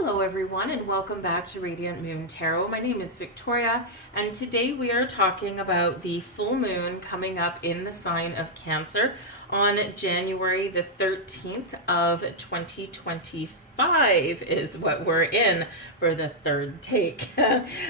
Hello everyone and welcome back to Radiant Moon Tarot. My name is Victoria and today we are talking about the full moon coming up in the sign of Cancer on January the 13th of 2025 is what we're in for the third take.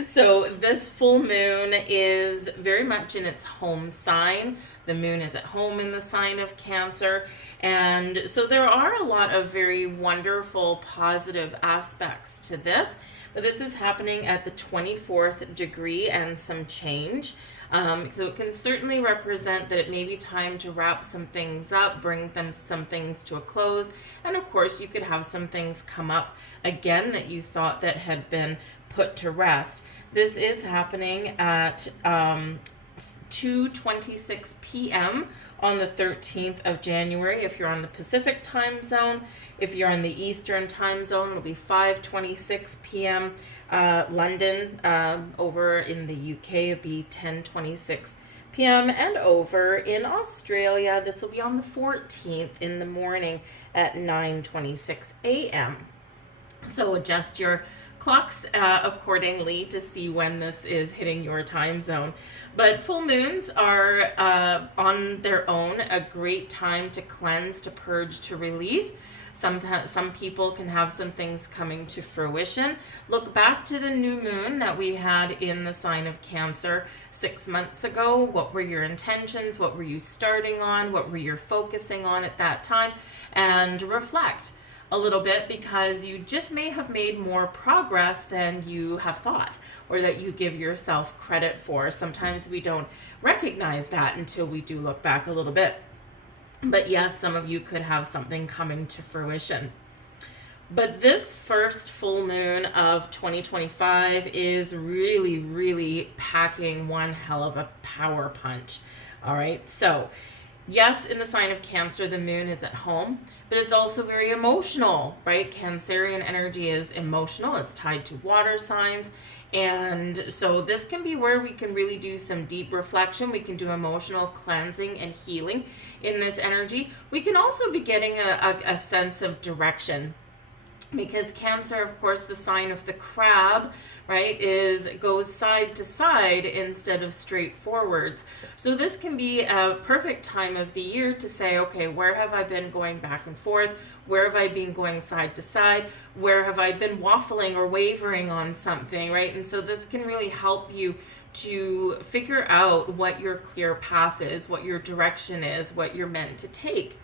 So this full moon is very much in its home sign. The moon is at home in the sign of Cancer. And so there are a lot of very wonderful, positive aspects to this. But this is happening at the 24th degree and some change. So it can certainly represent that it may be time to wrap some things up, bring some things to a close. And of course, you could have some things come up again that you thought that had been put to rest. This is happening at 2:26 p.m. on the 13th of January. If you're on the Pacific time zone, if you're on the Eastern time zone, it'll be 5:26 p.m. London, over in the UK, it'll be 10:26 p.m. and over in Australia, this will be on the 14th in the morning at 9:26 a.m. So adjust your clocks accordingly to see when this is hitting your time zone. But full moons are on their own a great time to cleanse, to purge, to release. Some people can have some things coming to fruition. Look back to the new moon that we had in the sign of Cancer 6 months ago. What were your intentions? What were you starting on? What were you focusing on at that time? And reflect a little bit, because you just may have made more progress than you have thought or that you give yourself credit for. Sometimes we don't recognize that until we do look back a little bit. But yes, some of you could have something coming to fruition. But this first full moon of 2025 is really, really packing one hell of a power punch. All right, so yes, in the sign of Cancer, the moon is at home, but it's also very emotional, right? Cancerian energy is emotional. It's tied to water signs. And so this can be where we can really do some deep reflection. We can do emotional cleansing and healing in this energy. We can also be getting a sense of direction, because Cancer, of course, the sign of the crab, right, goes side to side instead of straight forwards. So this can be a perfect time of the year to say, okay, where have I been going back and forth? Where have I been going side to side? Where have I been waffling or wavering on something, right? And so this can really help you to figure out what your clear path is, what your direction is, what you're meant to take.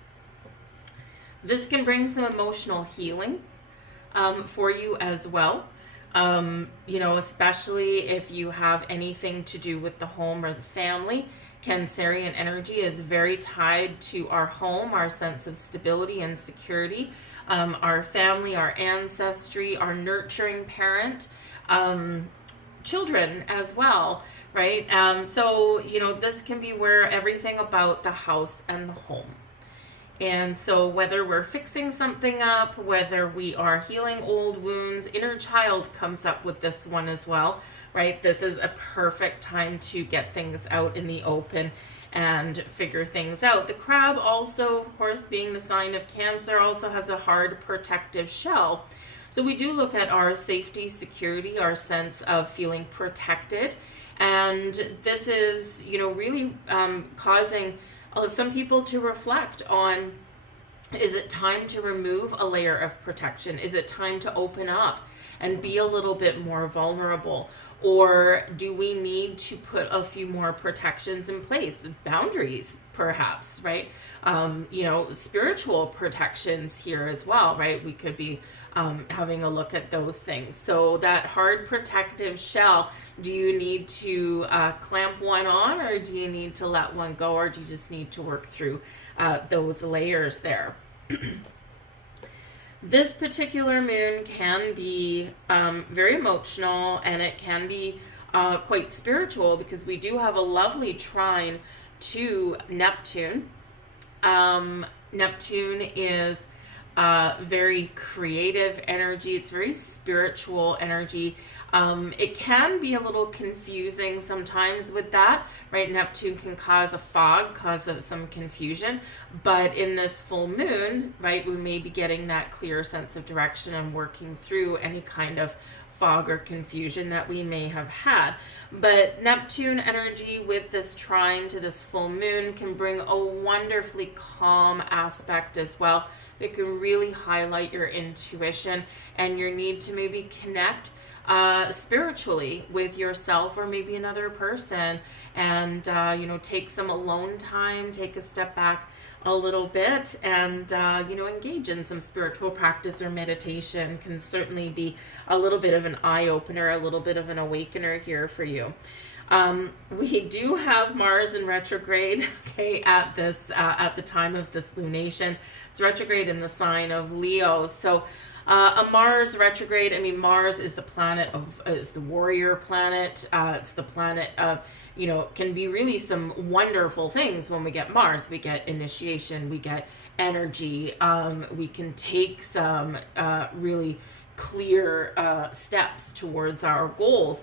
This can bring some emotional healing for you as well. Especially if you have anything to do with the home or the family. Cancerian energy is very tied to our home, our sense of stability and security, our family, our ancestry, our nurturing parent, children as well, right? So this can be where everything about the house and the home. And so whether we're fixing something up, whether we are healing old wounds, inner child comes up with this one as well, right? This is a perfect time to get things out in the open and figure things out. The crab also, of course, being the sign of Cancer, also has a hard protective shell. So we do look at our safety, security, our sense of feeling protected. And this is, really causing some people to reflect on, is it time to remove a layer of protection? Is it time to open up and be a little bit more vulnerable? Or do we need to put a few more protections in place? Boundaries, perhaps, right? Spiritual protections here as well, right? We could be having a look at those things. So that hard protective shell, do you need to clamp one on, or do you need to let one go, or do you just need to work through those layers there? This particular moon can be very emotional, and it can be quite spiritual, because we do have a lovely trine to Neptune. Neptune is very creative energy. It's very spiritual energy. It can be a little confusing sometimes with that, right? Neptune can cause a fog, cause some confusion, but in this full moon, right, we may be getting that clear sense of direction and working through any kind of fog or confusion that we may have had. But Neptune energy with this trine to this full moon can bring a wonderfully calm aspect as well. It can really highlight your intuition and your need to maybe connect spiritually with yourself or maybe another person, and take some alone time, take a step back a little bit, and engage in some spiritual practice or meditation. Can certainly be a little bit of an eye-opener, a little bit of an awakener here for you. We do have Mars in retrograde, okay, at the time of this lunation. It's retrograde in the sign of Leo. So a Mars retrograde, I mean, Mars is the planet is the warrior planet. It's the planet of, can be really some wonderful things when we get Mars. We get initiation, we get energy. We can take some really clear steps towards our goals.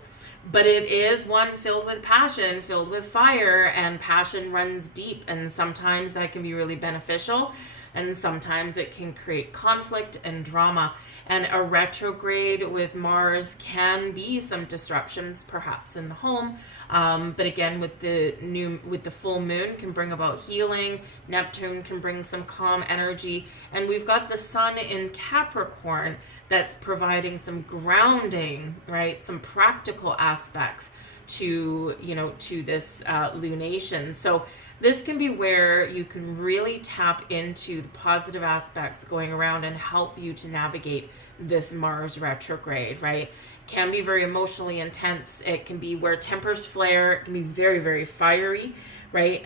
But it is one filled with passion, filled with fire, and passion runs deep. And sometimes that can be really beneficial, and sometimes it can create conflict and drama. And a retrograde with Mars can be some disruptions, perhaps in the home. But again, with the full moon can bring about healing. Neptune can bring some calm energy. And we've got the sun in Capricorn that's providing some grounding, right? Some practical aspects to this lunation. So this can be where you can really tap into the positive aspects going around and help you to navigate this Mars retrograde, right? Can be very emotionally intense. It can be where tempers flare. It can be very, very fiery, right?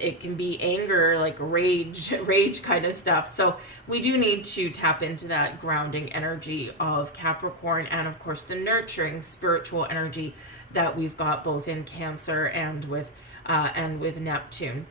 It can be anger, like rage kind of stuff. So we do need to tap into that grounding energy of Capricorn, and of course the nurturing spiritual energy that we've got both in Cancer and with Neptune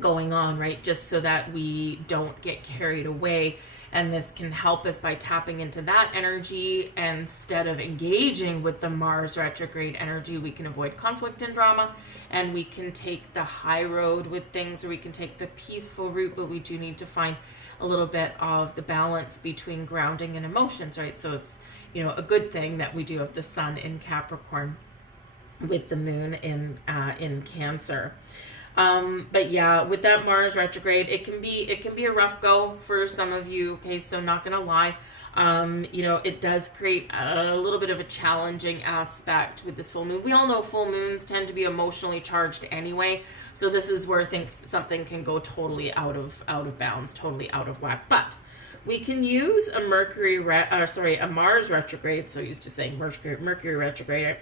going on, right? Just so that we don't get carried away. And this can help us by tapping into that energy. Instead of engaging with the Mars retrograde energy, we can avoid conflict and drama, and we can take the high road with things, or we can take the peaceful route, but we do need to find a little bit of the balance between grounding and emotions, right? So it's, a good thing that we do have the sun in Capricorn with the moon in Cancer. But yeah, with that Mars retrograde, it can be a rough go for some of you. Okay, so not gonna lie, it does create a little bit of a challenging aspect with this full moon. We all know full moons tend to be emotionally charged anyway, so this is where I think something can go totally out of bounds, totally out of whack. But we can use a Mars retrograde. So used to saying Mercury retrograde.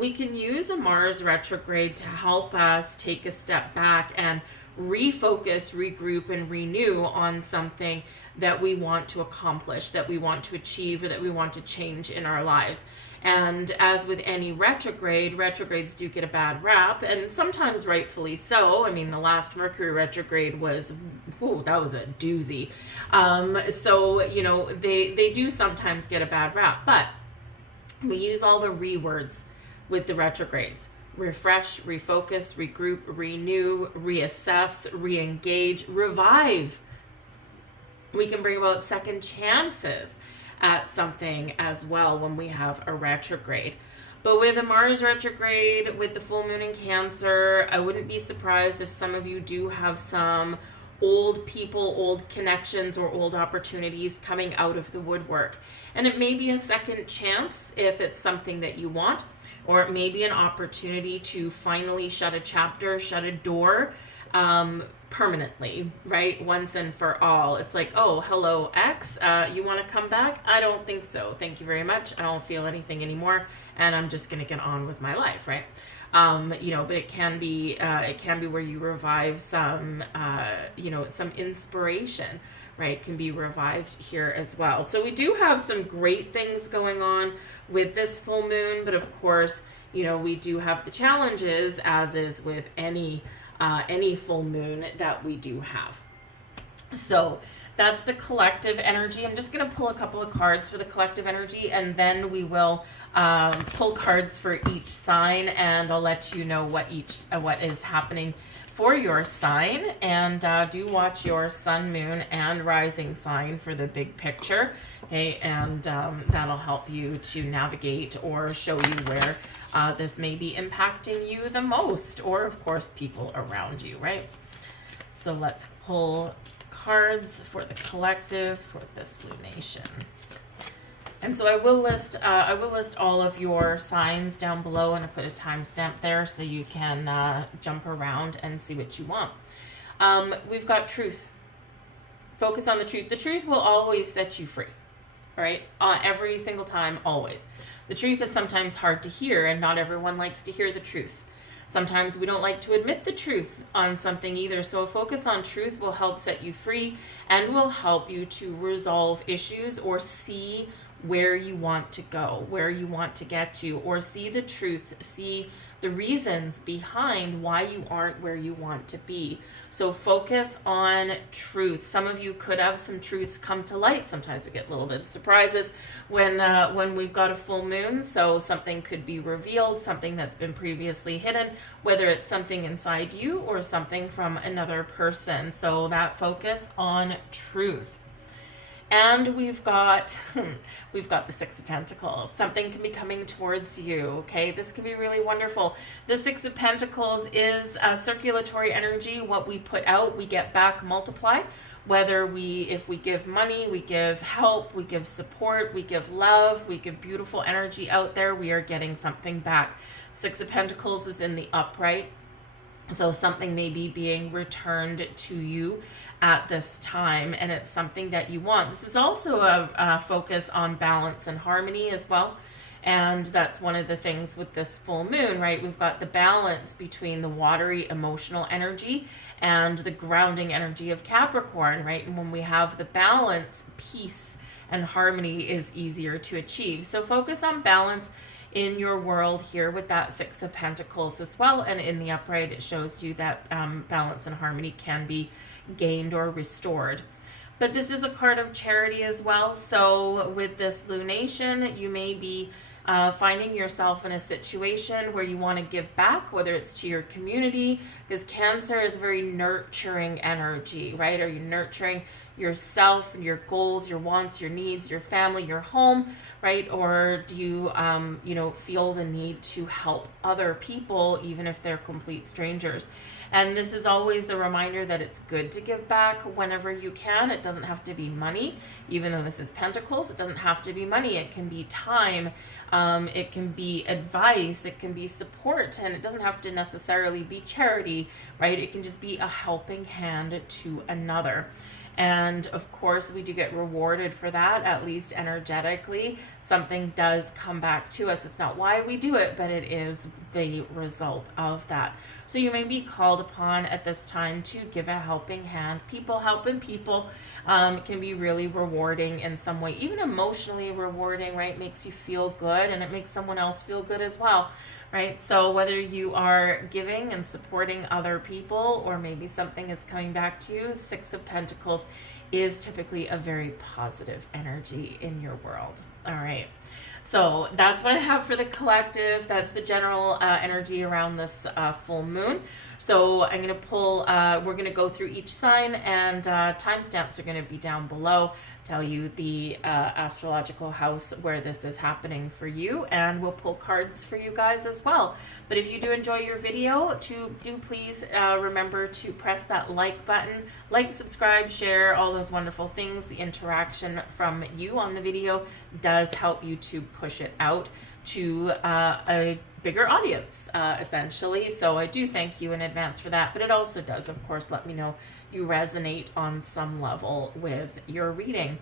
We can use a Mars retrograde to help us take a step back and refocus, regroup, and renew on something that we want to accomplish, that we want to achieve, or that we want to change in our lives. And as with any retrogrades do get a bad rap, and sometimes rightfully so. I mean, the last Mercury retrograde was, that was a doozy. So, they do sometimes get a bad rap, but we use all the rewords with the retrogrades. Refresh, refocus, regroup, renew, reassess, re-engage, revive. We can bring about second chances at something as well when we have a retrograde. But with a Mars retrograde, with the full moon in Cancer, I wouldn't be surprised if some of you do have some old people, old connections, or old opportunities coming out of the woodwork. And it may be a second chance if it's something that you want, or it may be an opportunity to finally shut a chapter, shut a door, permanently, right? Once and for all. It's like, oh, hello, X, you want to come back? I don't think so. Thank you very much. I don't feel anything anymore, and I'm just going to get on with my life, right? But it can be where you revive some, some inspiration, right? Can be revived here as well. So we do have some great things going on with this full moon, but of course, we do have the challenges, as is with any full moon that we do have. So That's the collective energy. I'm just going to pull a couple of cards for the collective energy, and then we will pull cards for each sign, and I'll let you know what is happening for your sign. And do watch your sun, moon, and rising sign for the big picture. Okay, and that'll help you to navigate or show you where this may be impacting you the most, or of course people around you, right? So let's pull cards for the collective for this lunation. And so I will list all of your signs down below, and I put a timestamp there so you can jump around and see what you want. We've got truth. Focus on the truth. The truth will always set you free, right? Every single time, always. The truth is sometimes hard to hear, and not everyone likes to hear the truth. Sometimes we don't like to admit the truth on something either. So a focus on truth will help set you free and will help you to resolve issues or see where you want to go, where you want to get to, or see the truth, see the reasons behind why you aren't where you want to be. So focus on truth. Some of you could have some truths come to light. Sometimes we get a little bit of surprises when we've got a full moon. So something could be revealed, something that's been previously hidden, whether it's something inside you or something from another person. So that focus on truth. And we've got the Six of Pentacles. Something can be coming towards you, okay? This can be really wonderful. The Six of Pentacles is a circulatory energy. What we put out, we get back multiplied. If we give money, we give help, we give support, we give love, we give beautiful energy out there, we are getting something back. Six of Pentacles is in the upright. So something may be being returned to you at this time, and it's something that you want. This is also a focus on balance and harmony as well. And that's one of the things with this full moon, right? We've got the balance between the watery emotional energy and the grounding energy of Capricorn, right? And when we have the balance, peace and harmony is easier to achieve. So focus on balance in your world here with that Six of Pentacles as well. And in the upright, it shows you that balance and harmony can be gained or restored. But this is a card of charity as well. So with this lunation, you may be finding yourself in a situation where you want to give back, whether it's to your community, because Cancer is very nurturing energy, right? Are you nurturing yourself, your goals, your wants, your needs, your family, your home, right? Or do you, feel the need to help other people, even if they're complete strangers? And this is always the reminder that it's good to give back whenever you can. It doesn't have to be money, even though this is Pentacles. It doesn't have to be money. It can be time. It can be advice. It can be support. And it doesn't have to necessarily be charity, right? It can just be a helping hand to another. And of course, we do get rewarded for that, at least energetically. Something does come back to us. It's not why we do it, but it is the result of that. So you may be called upon at this time to give a helping hand. People helping people can be really rewarding in some way, even emotionally rewarding, right? Makes you feel good, and it makes someone else feel good as well. Right? So whether you are giving and supporting other people, or maybe something is coming back to you, Six of Pentacles is typically a very positive energy in your world. All right. So that's what I have for the collective. That's the general energy around this full moon. So I'm going to pull, we're going to go through each sign, and timestamps are going to be down below, tell you the astrological house where this is happening for you, and we'll pull cards for you guys as well. But if you do enjoy your video, do please remember to press that like button, like, subscribe, share, all those wonderful things. The interaction from you on the video does help you to push it out to a bigger audience, essentially. So I do thank you in advance for that, but it also does, of course, let me know you resonate on some level with your reading.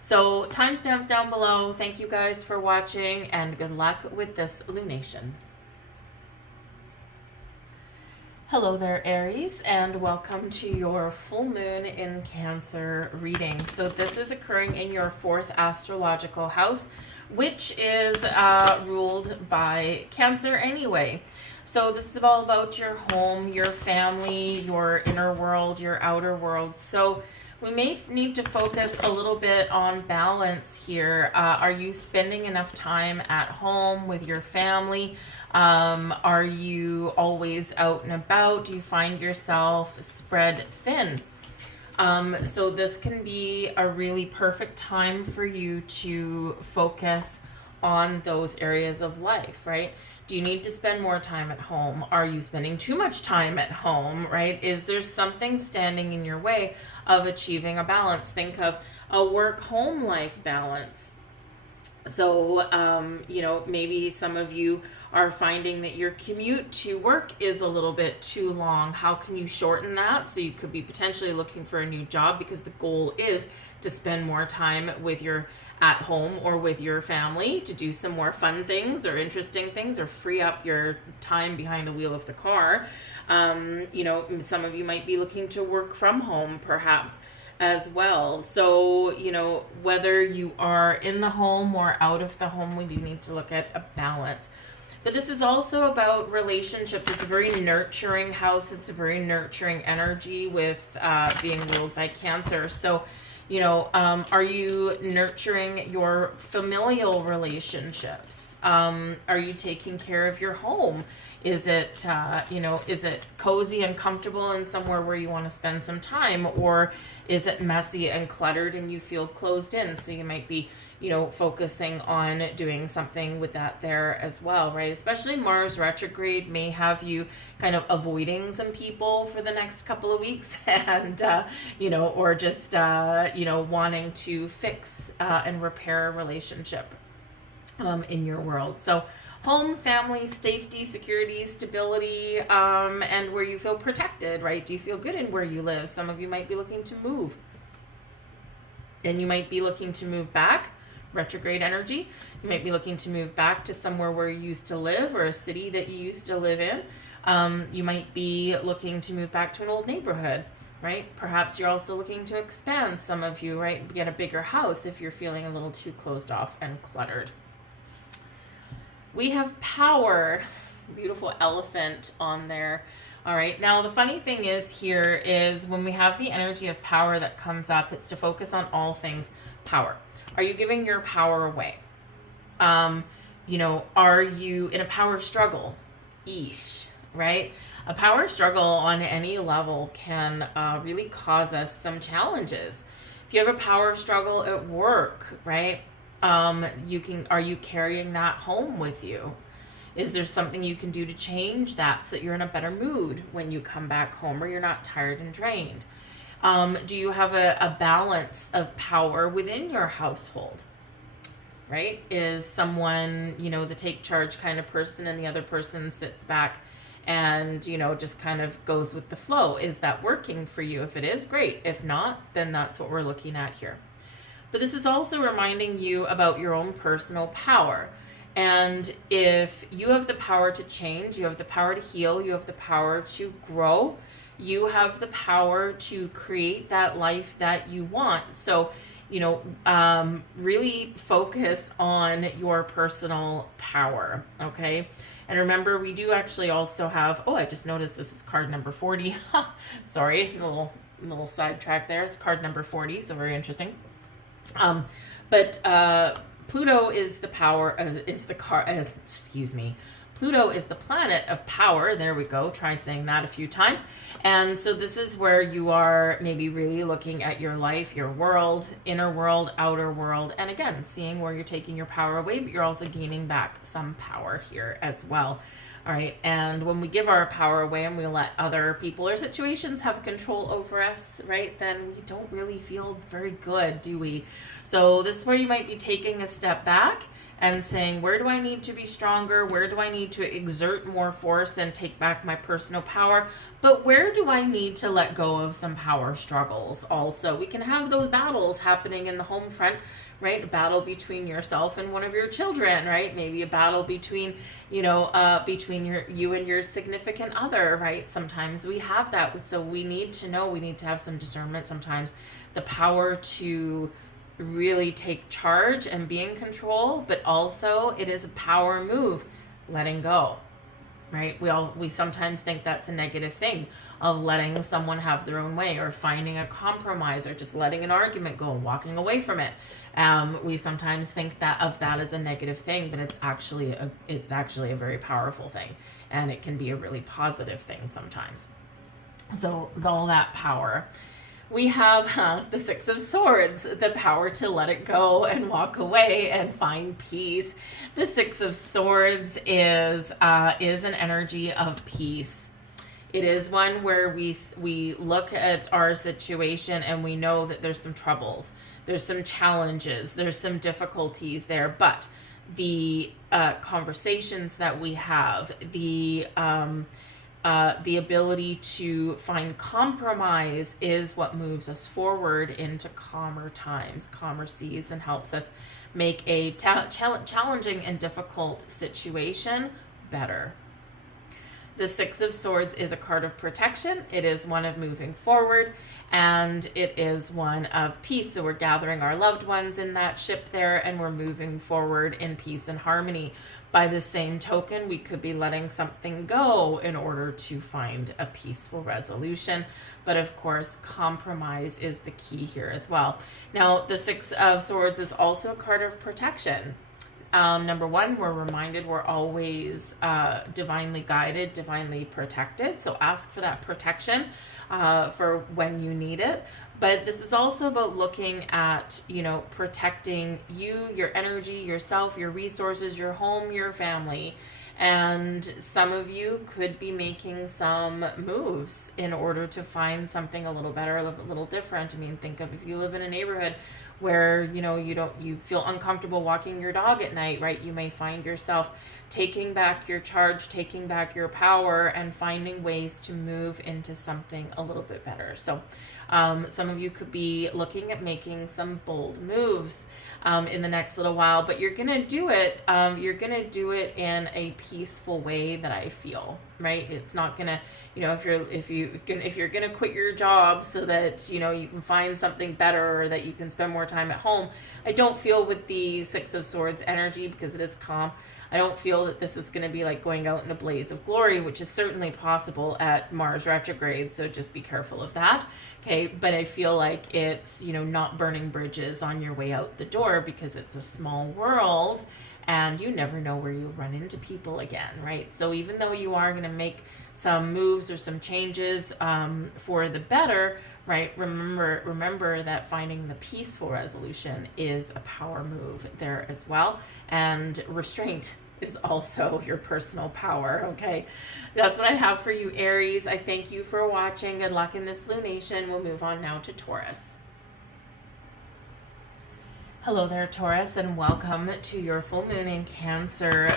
So timestamps down below. Thank you guys for watching, and good luck with this lunation. Hello there, Aries, and welcome to your full moon in Cancer reading. So this is occurring in your 4th astrological house, which is ruled by Cancer anyway. So this is all about your home, your family, your inner world, your outer world. So we may need to focus a little bit on balance here. Are you spending enough time at home with your family? Are you always out and about? Do you find yourself spread thin? So this can be a really perfect time for you to focus on those areas of life, right? Do you need to spend more time at home? Are you spending too much time at home, right? Is there something standing in your way of achieving a balance? Think of a work-home life balance. So, maybe some of you are finding that your commute to work is a little bit too long. How can you shorten that? So you could be potentially looking for a new job, because the goal is to spend more time with your at home or with your family, to do some more fun things or interesting things, or free up your time behind the wheel of the car. Some of you might be looking to work from home perhaps as well. So, whether you are in the home or out of the home, we do need to look at a balance. But this is also about relationships. It's a very nurturing house. It's a very nurturing energy with being ruled by Cancer. So, are you nurturing your familial relationships? Are you taking care of your home? Is it, is it cozy and comfortable and somewhere where you want to spend some time? Or is it messy and cluttered and you feel closed in? So you might be, focusing on doing something with that there as well, right? Especially Mars retrograde may have you kind of avoiding some people for the next couple of weeks and, or just, wanting to fix and repair a relationship in your world. So home, family, safety, security, stability, and where you feel protected, right? Do you feel good in where you live? Some of you might be looking to move. And you might be looking to move back, retrograde energy. You might be looking to move back to somewhere where you used to live, or a city that you used to live in. You might be looking to move back to an old neighborhood, right? Perhaps you're also looking to expand, some of you, right? Get a bigger house if you're feeling a little too closed off and cluttered. We have power, beautiful elephant on there. All right, now the funny thing is here is when we have the energy of power that comes up, it's to focus on all things power. Are you giving your power away? Are you in a power struggle? Eesh, right? A power struggle on any level can really cause us some challenges. If you have a power struggle at work, right? Are you carrying that home with you? Is there something you can do to change that so that you're in a better mood when you come back home, or you're not tired and drained? Do you have a balance of power within your household, right? Is someone, the take charge kind of person and the other person sits back and, just kind of goes with the flow? Is that working for you? If it is, great. If not, then that's what we're looking at here. But this is also reminding you about your own personal power. And if you have the power to change, you have the power to heal, you have the power to grow, you have the power to create that life that you want. So, really focus on your personal power, okay? And remember, we do actually also have, I just noticed this is card number 40. Sorry, a little sidetrack there. It's card number 40, so very interesting. Pluto is the power, Pluto is the planet of power. There we go. Try saying that a few times. And so this is where you are maybe really looking at your life, your world, inner world, outer world, and again, seeing where you're taking your power away, but you're also gaining back some power here as well. All right. And when we give our power away and we let other people or situations have control over us, right, then we don't really feel very good, do we? So this is where you might be taking a step back and saying, where do I need to be stronger? Where do I need to exert more force and take back my personal power? But where do I need to let go of some power struggles also? We can have those battles happening in the home front, right? A battle between yourself and one of your children, right? Maybe a battle between, between you and your significant other, right? Sometimes we have that. So we need to know, we need to have some discernment sometimes, the power to really take charge and be in control, but also it is a power move, letting go, right? We sometimes think that's a negative thing. of letting someone have their own way, or finding a compromise, or just letting an argument go and walking away from it. We sometimes think that of that as a negative thing, but it's actually a very powerful thing, and it can be a really positive thing sometimes. So with all that power, we have the Six of Swords, the power to let it go and walk away and find peace. The Six of Swords is an energy of peace. It is one where we look at our situation and we know that there's some troubles, there's some challenges, there's some difficulties there, but the conversations that we have, the ability to find compromise is what moves us forward into calmer times, calmer seas, and helps us make a challenging and difficult situation better. The Six of Swords is a card of protection. It is one of moving forward, and it is one of peace. So we're gathering our loved ones in that ship there, and we're moving forward in peace and harmony. By the same token, we could be letting something go in order to find a peaceful resolution. But of course, compromise is the key here as well. Now, the Six of Swords is also a card of protection. Number one, we're reminded we're always divinely guided, divinely protected. So ask for that protection for when you need it. But this is also about looking at, protecting you, your energy, yourself, your resources, your home, your family. And some of you could be making some moves in order to find something a little better, a little different. I mean, think of if you live in a neighborhood where, you feel uncomfortable walking your dog at night, right? You may find yourself taking back your charge, taking back your power, and finding ways to move into something a little bit better. So some of you could be looking at making some bold moves in the next little while, but you're going to do it. You're going to do it in a peaceful way that I feel, right? It's not going to, if you're going to quit your job so that, you can find something better, or that you can spend more time at home. I don't feel with the Six of Swords energy, because it is calm, I don't feel that this is going to be like going out in a blaze of glory, which is certainly possible at Mars retrograde. So just be careful of that. Okay. But I feel like it's, not burning bridges on your way out the door, because it's a small world and you never know where you'll run into people again. Right. So even though you are going to make some moves or some changes for the better, right, remember that finding the peaceful resolution is a power move there as well. And restraint is also your personal power, okay? That's what I have for you, Aries. I thank you for watching. Good luck in this lunation. We'll move on now to Taurus. Hello there, Taurus, and welcome to your full moon in Cancer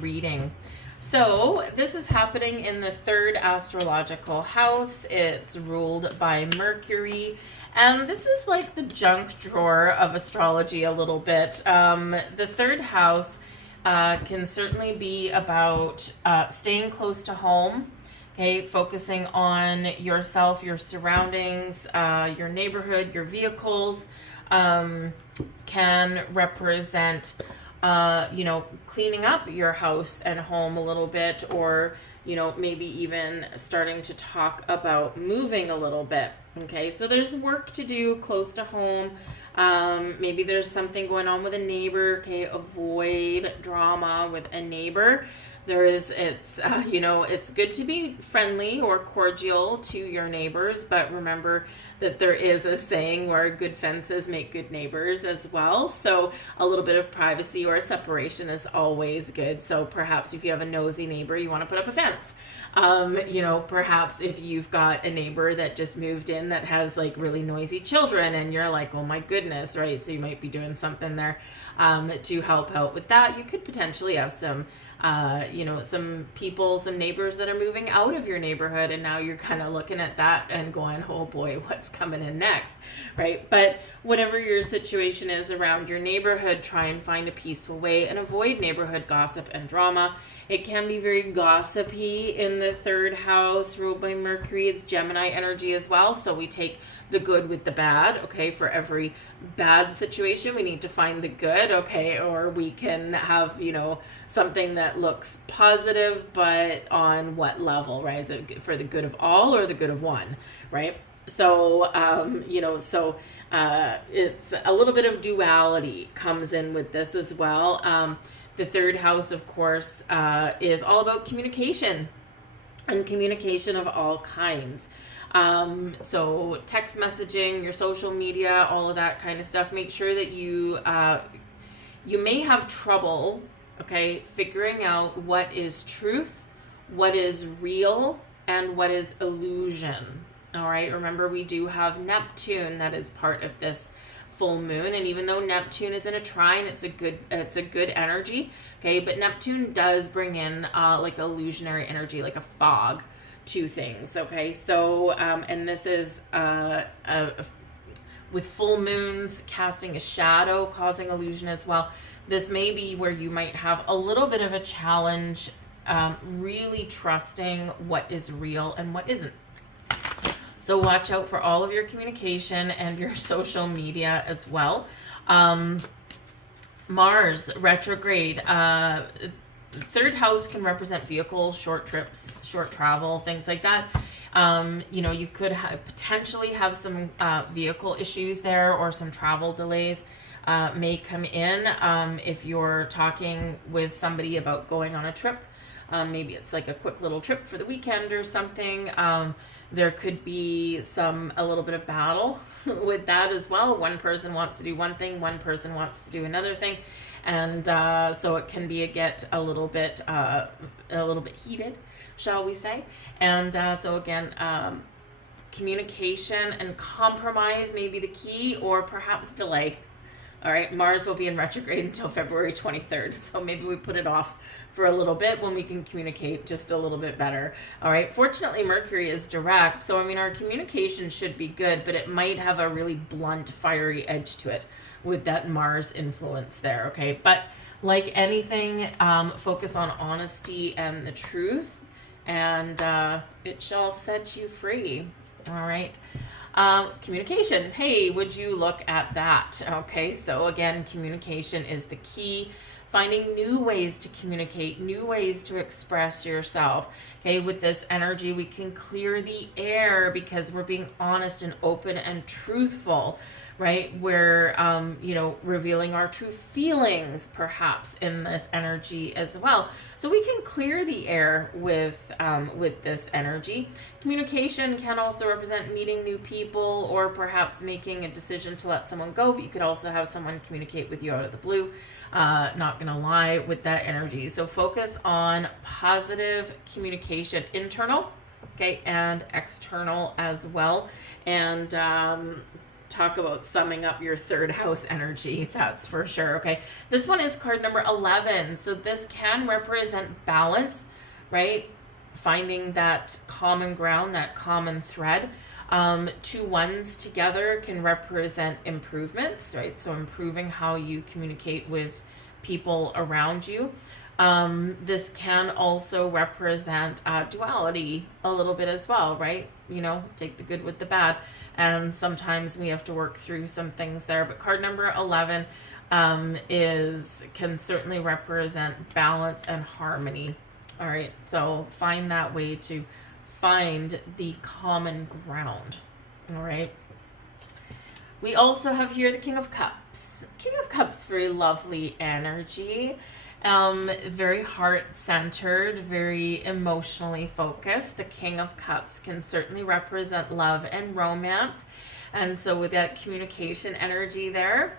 reading. So this is happening in the third astrological house. It's ruled by Mercury. And this is like the junk drawer of astrology a little bit. The third house can certainly be about staying close to home, okay, focusing on yourself, your surroundings, your neighborhood, your vehicles, can represent cleaning up your house and home a little bit, or, maybe even starting to talk about moving a little bit. Okay, so there's work to do close to home. Maybe there's something going on with a neighbor. Okay, avoid drama with a neighbor. It's good to be friendly or cordial to your neighbors, but remember that there is a saying where good fences make good neighbors as well. So a little bit of privacy or separation is always good. So perhaps if you have a nosy neighbor, you want to put up a fence. Perhaps if you've got a neighbor that just moved in that has like really noisy children and you're like, oh my goodness, right? So you might be doing something there to help out with that. You could potentially have some neighbors that are moving out of your neighborhood, and now you're kind of looking at that and going, oh boy, what's coming in next, right? But whatever your situation is around your neighborhood, try and find a peaceful way and avoid neighborhood gossip and drama. It can be very gossipy in the third house ruled by Mercury. It's Gemini energy as well, so we take the good with the bad, okay? For every bad situation, we need to find the good, okay? Or we can have, something that that looks positive, but on what level, right? Is it for the good of all or the good of one, right? So, it's a little bit of duality comes in with this as well. The third house, of course, is all about communication and communication of all kinds. So text messaging, your social media, all of that kind of stuff. Make sure that you may have trouble, okay, figuring out what is truth, what is real, and what is illusion. All right. Remember, we do have Neptune that is part of this full moon, and even though Neptune is in a trine, it's a good energy. Okay, but Neptune does bring in like illusionary energy, like a fog to things. Okay, so and this is with full moons casting a shadow, causing illusion as well. This may be where you might have a little bit of a challenge, really trusting what is real and what isn't. So watch out for all of your communication and your social media as well. Mars retrograde. Third house can represent vehicles, short trips, short travel, things like that. You could potentially have some vehicle issues there, or some travel delays may come in if you're talking with somebody about going on a trip. Maybe it's like a quick little trip for the weekend or something. There could be a little bit of battle with that as well. One person wants to do one thing, one person wants to do another thing. And so it can be a little bit heated, shall we say. And so again, communication and compromise may be the key, or perhaps delay. All right, Mars will be in retrograde until February 23rd. So maybe we put it off for a little bit when we can communicate just a little bit better. All right, fortunately, Mercury is direct. So, I mean, our communication should be good, but it might have a really blunt, fiery edge to it with that Mars influence there. Okay, but like anything, focus on honesty and the truth, and it shall set you free. All right. Communication. Hey, would you look at that? Okay, so again, communication is the key. Finding new ways to communicate, new ways to express yourself. Okay, with this energy, we can clear the air because we're being honest and open and truthful, right? We're, revealing our true feelings, perhaps, in this energy as well. So we can clear the air with this energy. Communication can also represent meeting new people, or perhaps making a decision to let someone go, but you could also have someone communicate with you out of the blue. Not gonna lie with that energy. So focus on positive communication, internal, okay, and external as well. And talk about summing up your third house energy, that's for sure. Okay, this one is card number 11. So this can represent balance, right? Finding that common ground, that common thread. Two ones together can represent improvements, right? So improving how you communicate with people around you. This can also represent duality a little bit as well, right? Take the good with the bad. And sometimes we have to work through some things there. But card number 11 can certainly represent balance and harmony. All right, so find that way to find the common ground. All right. We also have here the King of Cups. King of Cups, very lovely energy. Very heart-centered, very emotionally focused. The King of Cups can certainly represent love and romance. And so with that communication energy there,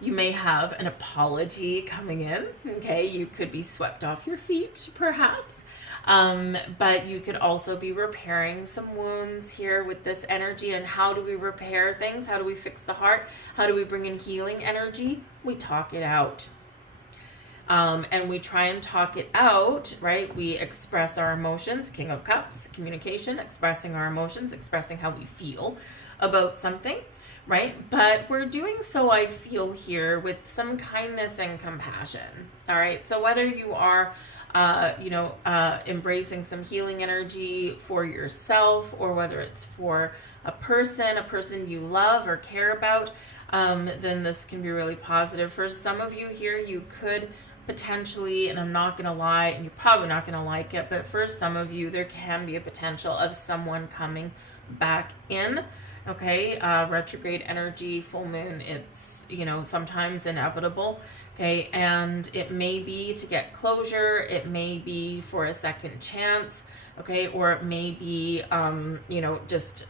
you may have an apology coming in. Okay, you could be swept off your feet, perhaps. But you could also be repairing some wounds here with this energy. And how do we repair things? How do we fix the heart? How do we bring in healing energy? We talk it out. And we try and talk it out, right? We express our emotions, King of Cups, communication, expressing our emotions, expressing how we feel about something, right? But we're doing so, I feel here, with some kindness and compassion, all right? So whether you are, embracing some healing energy for yourself, or whether it's for a person you love or care about, then this can be really positive. For some of you here, you could potentially, and I'm not going to lie, and you're probably not going to like it, but for some of you, there can be a potential of someone coming back in. Okay, retrograde energy, full moon, it's, you know, sometimes inevitable. Okay, and it may be to get closure, it may be for a second chance, okay, or it may be, you know, just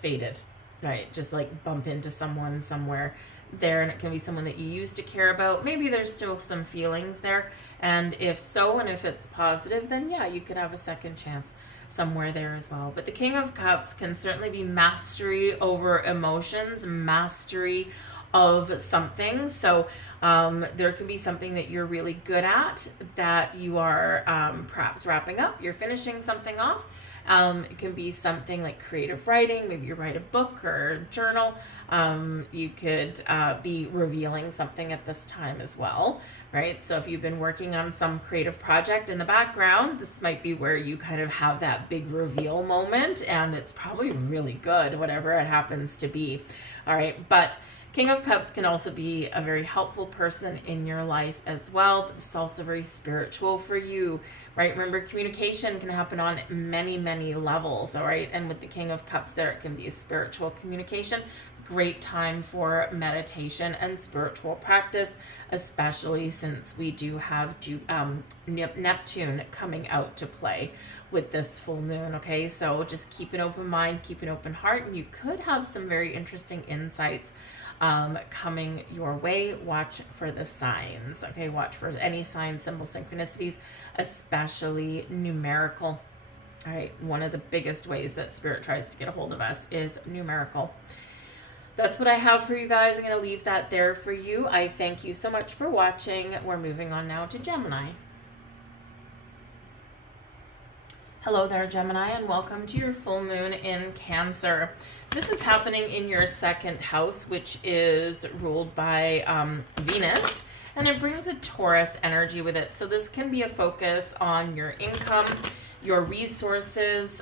fated, right? Just like bump into someone somewhere there, and it can be someone that you used to care about. Maybe there's still some feelings there, and if so, and if it's positive, then yeah, you could have a second chance somewhere there as well. But the King of Cups can certainly be mastery over emotions, mastery of something. So there could be something that you're really good at that you are perhaps wrapping up, you're finishing something off. It can be something like creative writing, maybe you write a book or a journal. You could be revealing something at this time as well, right? So if you've been working on some creative project in the background, this might be where you kind of have that big reveal moment, and it's probably really good, whatever it happens to be. All right, but King of Cups can also be a very helpful person in your life as well, but it's also very spiritual for you, right? Remember, communication can happen on many, many levels, all right? And with the King of Cups there, it can be a spiritual communication. Great time for meditation and spiritual practice, especially since we do have Neptune coming out to play with this full moon, okay? So just keep an open mind, keep an open heart, and you could have some very interesting insights coming your way. Watch for the signs, okay? Watch for any signs, symbols, synchronicities, especially numerical. All right, one of the biggest ways that Spirit tries to get a hold of us is numerical. That's what I have for you guys. I'm going to leave that there for you. I thank you so much for watching. We're moving on now to Gemini. Hello there, Gemini, and welcome to your full moon in Cancer. This is happening in your second house, which is ruled by Venus, and it brings a Taurus energy with it. So this can be a focus on your income, your resources,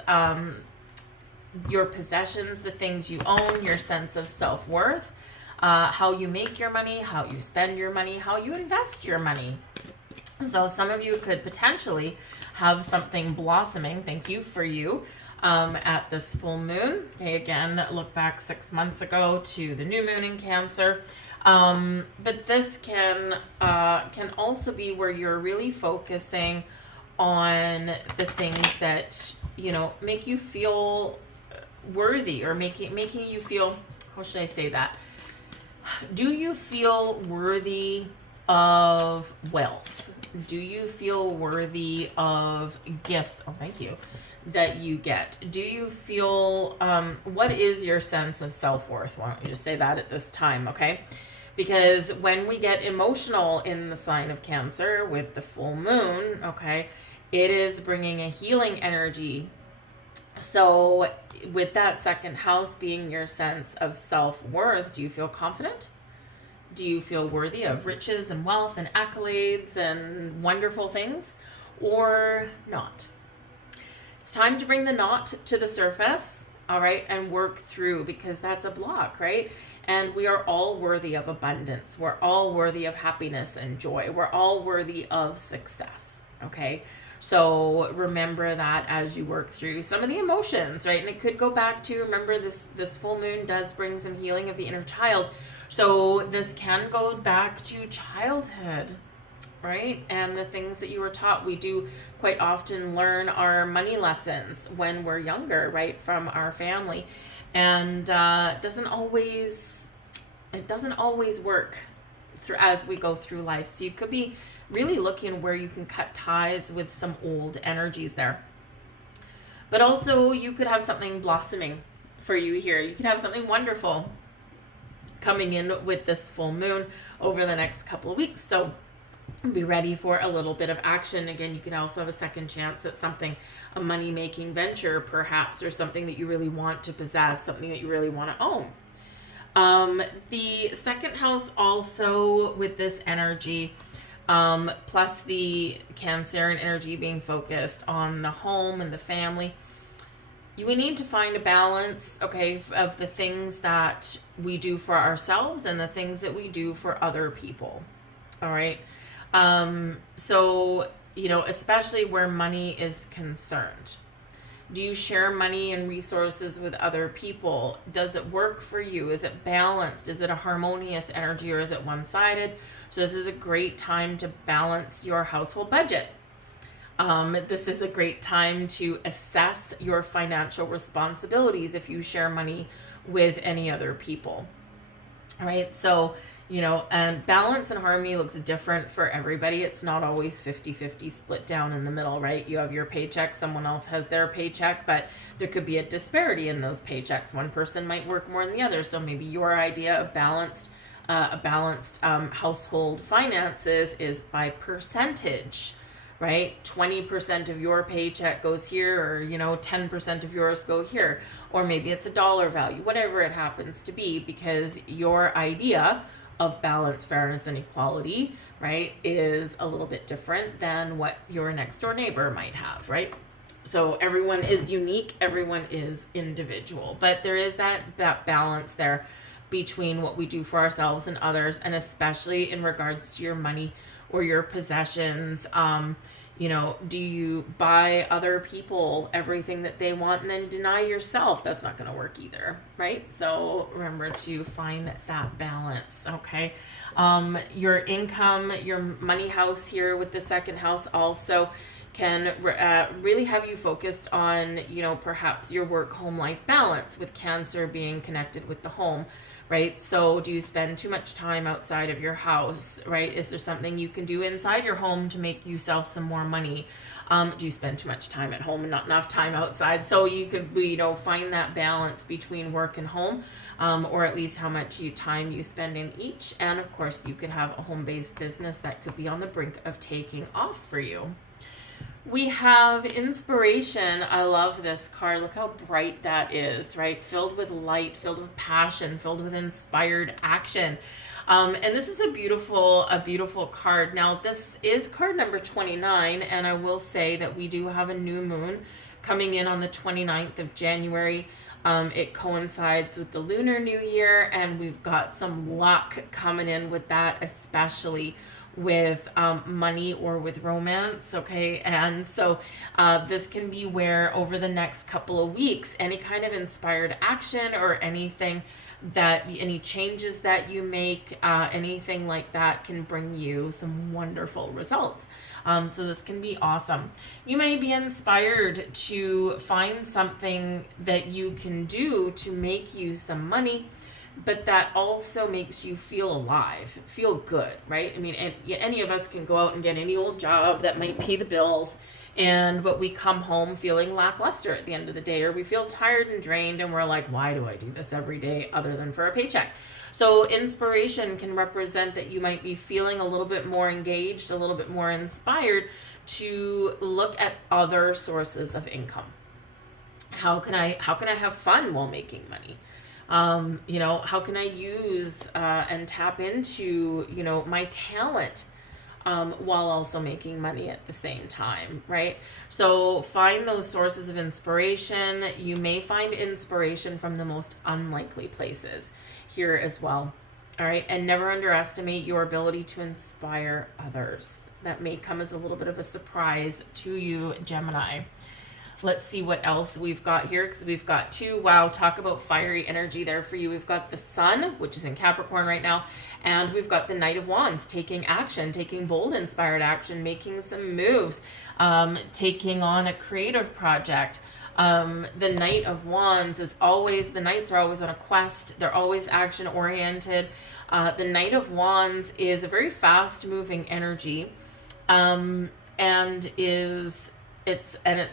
your possessions, the things you own, your sense of self-worth, how you make your money, how you spend your money, how you invest your money. So some of you could potentially have something blossoming, thank you, for you at this full moon. Okay, again, look back 6 months ago to the new moon in Cancer. But this can also be where you're really focusing on the things that, you know, make you feel worthy, or making you feel, how should I say that? Do you feel worthy of wealth? Do you feel worthy of gifts? Oh, thank you. That you get. Do you feel, what is your sense of self-worth? Why don't you just say that at this time, okay? Because when we get emotional in the sign of Cancer with the full moon, okay, it is bringing a healing energy. So with that second house being your sense of self-worth, do you feel confident? Do you feel worthy of riches and wealth and accolades and wonderful things, or not? It's time to bring the knot to the surface, all right, and work through, because that's a block, right? And we are all worthy of abundance. We're all worthy of happiness and joy. We're all worthy of success, okay? So remember that as you work through some of the emotions, right? And it could go back to, remember, this full moon does bring some healing of the inner child. So this can go back to childhood, right? And the things that you were taught. We do quite often learn our money lessons when we're younger, right, from our family. And it doesn't always work through as we go through life. So you could be really looking where you can cut ties with some old energies there. But also you could have something blossoming for you here. You could have something wonderful coming in with this full moon over the next couple of weeks. So be ready for a little bit of action. Again, you can also have a second chance at something, a money-making venture perhaps, or something that you really want to possess, something that you really want to own. The second house also with this energy, plus the Cancerian energy being focused on the home and the family, we need to find a balance, okay, of the things that we do for ourselves and the things that we do for other people, all right? So, especially where money is concerned. Do you share money and resources with other people? Does it work for you? Is it balanced? Is it a harmonious energy, or is it one-sided? So this is a great time to balance your household budget. This is a great time to assess your financial responsibilities if you share money with any other people. All right, so and balance and harmony looks different for everybody. It's not always 50-50 split down in the middle, right? You have your paycheck, someone else has their paycheck, but there could be a disparity in those paychecks. One person might work more than the other. So maybe your idea of balanced household finances is by percentage, right? 20% of your paycheck goes here, or 10% of yours go here, or maybe it's a dollar value, whatever it happens to be, because your idea of balance, fairness, and equality, right, is a little bit different than what your next door neighbor might have, right? So everyone is unique, everyone is individual, but there is that balance there between what we do for ourselves and others, and especially in regards to your money or your possessions. Do you buy other people everything that they want and then deny yourself? That's not going to work either, right? So remember to find that balance, okay? Your income, your money house here with the second house also can really have you focused on, perhaps your work-home life balance, with Cancer being connected with the home, right? So do you spend too much time outside of your house, right? Is there something you can do inside your home to make yourself some more money? Do you spend too much time at home and not enough time outside? So you could, find that balance between work and home, or at least how much time you spend in each. And of course, you could have a home-based business that could be on the brink of taking off for you. We have inspiration. I love this card. Look how bright that is, right? Filled with light, filled with passion, filled with inspired action. And this is a beautiful card. Now, this is card number 29, and I will say that we do have a new moon coming in on the 29th of January. It coincides with the Lunar New Year, and we've got some luck coming in with that, especially with money or with romance, okay? And so this can be where over the next couple of weeks, any kind of inspired action or anything any changes that you make, anything like that can bring you some wonderful results. So this can be awesome. You may be inspired to find something that you can do to make you some money, but that also makes you feel alive, feel good, right? I mean, any of us can go out and get any old job that might pay the bills, but we come home feeling lackluster at the end of the day, or we feel tired and drained, and we're like, why do I do this every day other than for a paycheck? So inspiration can represent that you might be feeling a little bit more engaged, a little bit more inspired to look at other sources of income. How can I have fun while making money? How can I use and tap into, my talent while also making money at the same time, right? So find those sources of inspiration. You may find inspiration from the most unlikely places here as well, all right? And never underestimate your ability to inspire others. That may come as a little bit of a surprise to you, Gemini. Let's see what else we've got here, because we've got two. Wow, talk about fiery energy there for you. We've got the Sun, which is in Capricorn right now, and we've got the Knight of Wands, taking action, taking bold, inspired action, making some moves, taking on a creative project. The Knight of Wands is always, the Knights are always on a quest. They're always action-oriented. The Knight of Wands is a very fast-moving energy, and it's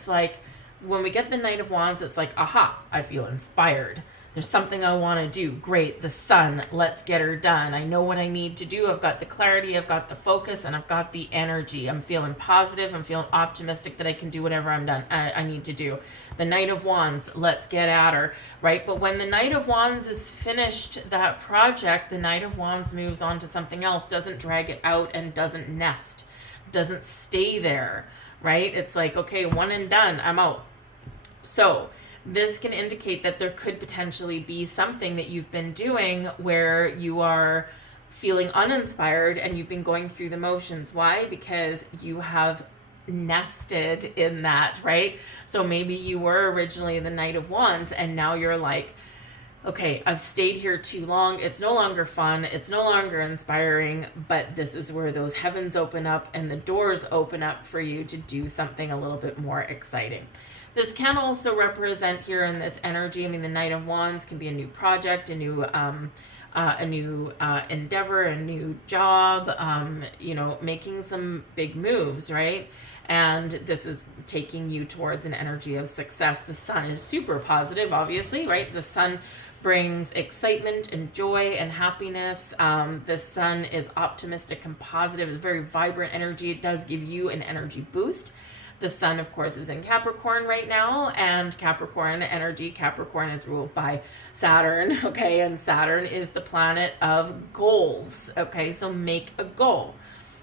like, when we get the Knight of Wands, it's like, aha, I feel inspired. There's something I want to do. Great, the Sun, let's get her done. I know what I need to do. I've got the clarity, I've got the focus, and I've got the energy. I'm feeling positive. I'm feeling optimistic that I can do whatever I need to do. The Knight of Wands, let's get at her, right? But when the Knight of Wands is finished that project, the Knight of Wands moves on to something else, doesn't drag it out, and doesn't nest, doesn't stay there, right? It's like, okay, one and done, I'm out. So this can indicate that there could potentially be something that you've been doing where you are feeling uninspired and you've been going through the motions. Why? Because you have nested in that, right? So maybe you were originally the Knight of Wands and now you're like, okay, I've stayed here too long. It's no longer fun. It's no longer inspiring, but this is where those heavens open up and the doors open up for you to do something a little bit more exciting. This can also represent here in this energy. I mean, the Knight of Wands can be a new project, a new endeavor, a new job, making some big moves, right? And this is taking you towards an energy of success. The sun is super positive, obviously, right? The sun brings excitement and joy and happiness. The sun is optimistic and positive. It's very vibrant energy. It does give you an energy boost. The sun, of course, is in Capricorn right now, and Capricorn energy, Capricorn is ruled by Saturn, okay? And Saturn is the planet of goals, okay? So make a goal,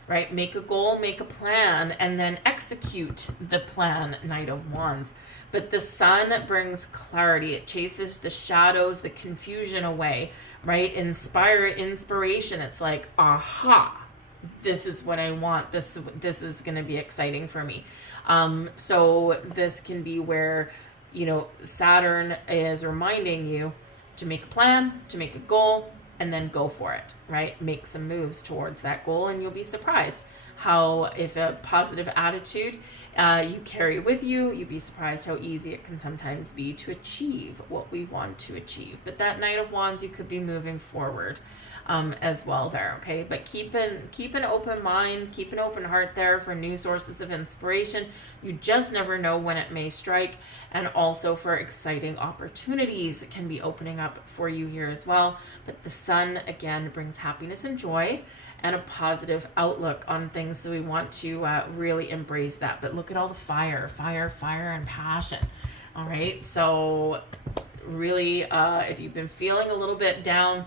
right? Make a goal, make a plan, and then execute the plan, Knight of Wands. But the sun brings clarity. It chases the shadows, the confusion away, right? Inspiration. It's like, aha, this is what I want. This is going to be exciting for me. So this can be where, Saturn is reminding you to make a plan, to make a goal, and then go for it, right? Make some moves towards that goal, and you'll be surprised how, if a positive attitude you carry with you, you'd be surprised how easy it can sometimes be to achieve what we want to achieve. But that Knight of Wands, you could be moving forward as well there, okay? But keep an open mind, keep an open heart there for new sources of inspiration. You just never know when it may strike, and also for exciting opportunities can be opening up for you here as well. But the sun, again, brings happiness and joy and a positive outlook on things, so we want to really embrace that. But look at all the fire, and passion. All right, so really, if you've been feeling a little bit down,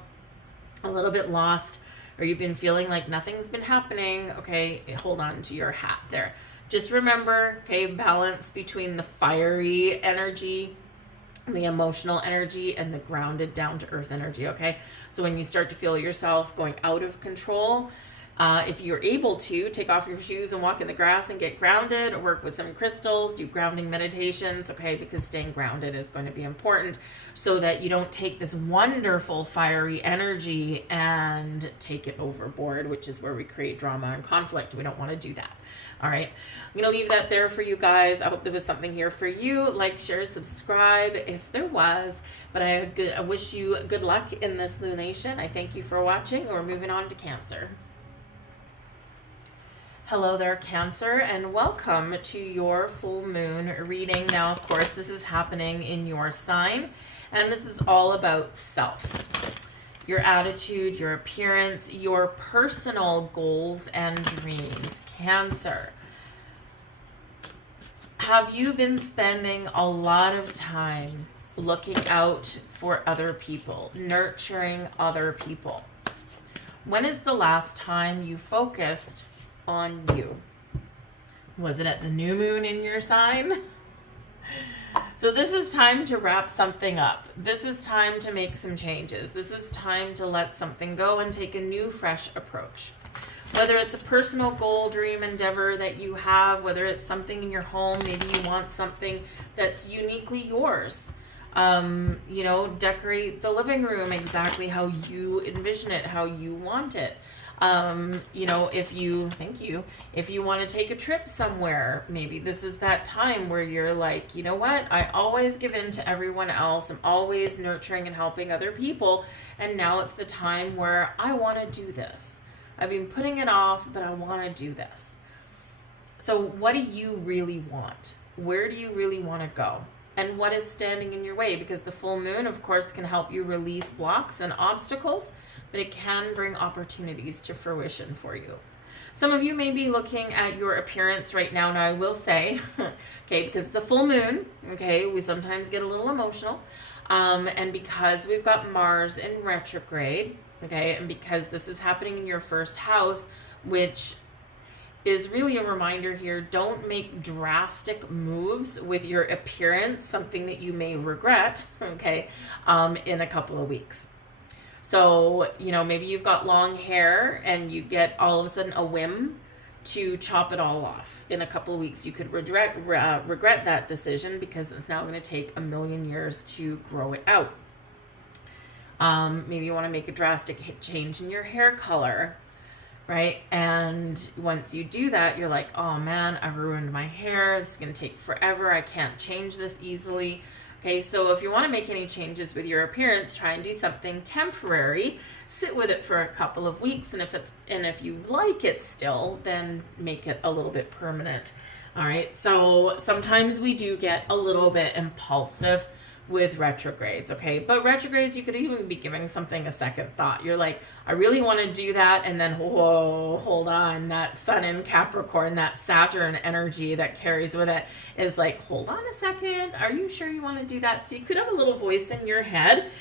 a little bit lost, or you've been feeling like nothing's been happening, okay, hold on to your hat there. Just remember, okay, balance between the fiery energy, the emotional energy, and the grounded down to earth energy, okay? So when you start to feel yourself going out of control, if you're able to, take off your shoes and walk in the grass and get grounded, or work with some crystals, do grounding meditations, okay? Because staying grounded is going to be important, so that you don't take this wonderful fiery energy and take it overboard, which is where we create drama and conflict. We don't want to do that. All right, I'm going to leave that there for you guys. I hope there was something here for you. Like, share, subscribe if there was. But I wish you good luck in this lunation. I thank you for watching. We're moving on to Cancer. Hello there, Cancer, and welcome to your full moon reading. Now, of course, this is happening in your sign, and this is all about self. Your attitude, your appearance, your personal goals and dreams. Cancer. Have you been spending a lot of time looking out for other people, nurturing other people? When is the last time you focused on you? Was it at the new moon in your sign? So this is time to wrap something up. This is time to make some changes. This is time to let something go and take a new, fresh approach. Whether it's a personal goal, dream, endeavor that you have, whether it's something in your home, maybe you want something that's uniquely yours. Decorate the living room exactly how you envision it, how you want it. If you want to take a trip somewhere, maybe this is that time where you're like, you know what? I always give in to everyone else. I'm always nurturing and helping other people. And now it's the time where I want to do this. I've been putting it off, but I want to do this. So what do you really want? Where do you really want to go? And what is standing in your way? Because the full moon, of course, can help you release blocks and obstacles, but it can bring opportunities to fruition for you. Some of you may be looking at your appearance right now. Now, I will say, okay, because it's the full moon, okay, we sometimes get a little emotional. And because we've got Mars in retrograde, okay, and because this is happening in your first house, which is really a reminder here, don't make drastic moves with your appearance, something that you may regret, okay, in a couple of weeks. So, you know, maybe you've got long hair and you get all of a sudden a whim to chop it all off. In a couple of weeks, you could regret that decision because it's now going to take a million years to grow it out. Maybe you want to make a drastic change in your hair color, right? And once you do that, you're like, oh man, I ruined my hair. This is going to take forever. I can't change this easily. Okay, so if you want to make any changes with your appearance, try and do something temporary. Sit with it for a couple of weeks, and if you like it still, then make it a little bit permanent. All right, so sometimes we do get a little bit impulsive with retrogrades, okay? But retrogrades, you could even be giving something a second thought. You're like, I really want to do that, and then, whoa, hold on, that Sun in Capricorn, that Saturn energy that carries with it is like, hold on a second, are you sure you want to do that? So you could have a little voice in your head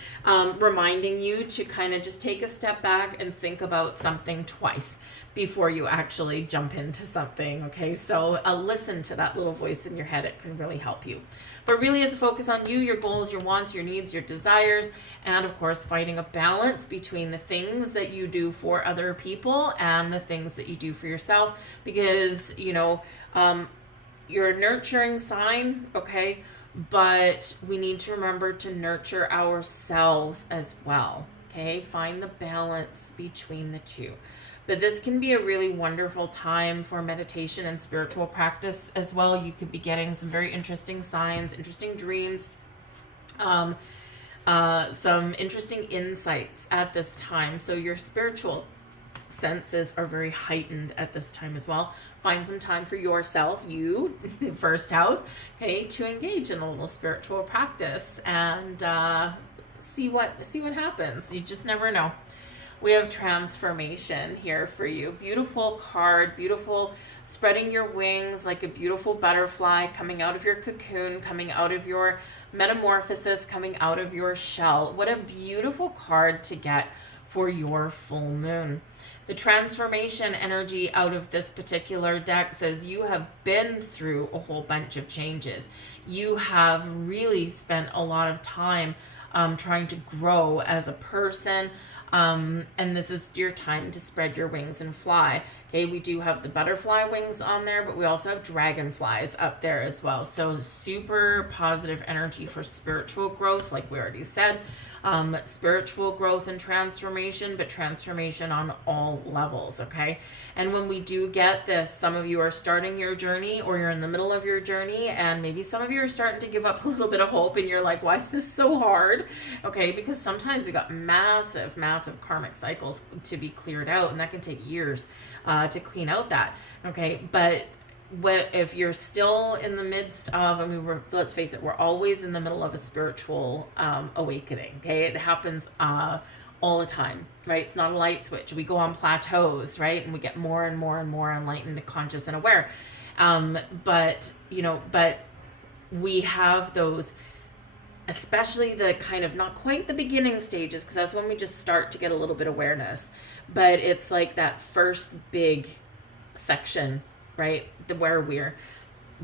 reminding you to kind of just take a step back and think about something twice before you actually jump into something, okay? So listen to that little voice in your head. It can really help you. But really is a focus on you, your goals, your wants, your needs, your desires, and of course, finding a balance between the things that you do for other people and the things that you do for yourself. Because, you know, you're a nurturing sign, okay? But we need to remember to nurture ourselves as well, okay? Find the balance between the two. But this can be a really wonderful time for meditation and spiritual practice as well. You could be getting some very interesting signs, interesting dreams, some interesting insights at this time. So your spiritual senses are very heightened at this time as well. Find some time for yourself, you, first house, okay, to engage in a little spiritual practice and see what happens. You just never know. We have transformation here for you. Beautiful card, beautiful, spreading your wings like a beautiful butterfly, coming out of your cocoon, coming out of your metamorphosis, coming out of your shell. What a beautiful card to get for your full moon. The transformation energy out of this particular deck says you have been through a whole bunch of changes. You have really spent a lot of time trying to grow as a person. And this is your time to spread your wings and fly. Okay, we do have the butterfly wings on there, but we also have dragonflies up there as well. So super positive energy for spiritual growth, like we already said. Spiritual growth and transformation, but transformation on all levels, okay? And when we do get this, some of you are starting your journey or you're in the middle of your journey, and maybe some of you are starting to give up a little bit of hope and you're like, why is this so hard? Okay, because sometimes we got massive karmic cycles to be cleared out, and that can take years to clean out that, okay? But if you're still in the midst of, let's face it, we're always in the middle of a spiritual awakening, okay? It happens all the time, right? It's not a light switch. We go on plateaus, right? And we get more and more and more enlightened, conscious, and aware. But we have those, especially the kind of not quite the beginning stages, because that's when we just start to get a little bit of awareness. But it's like that first big section, right? Where we're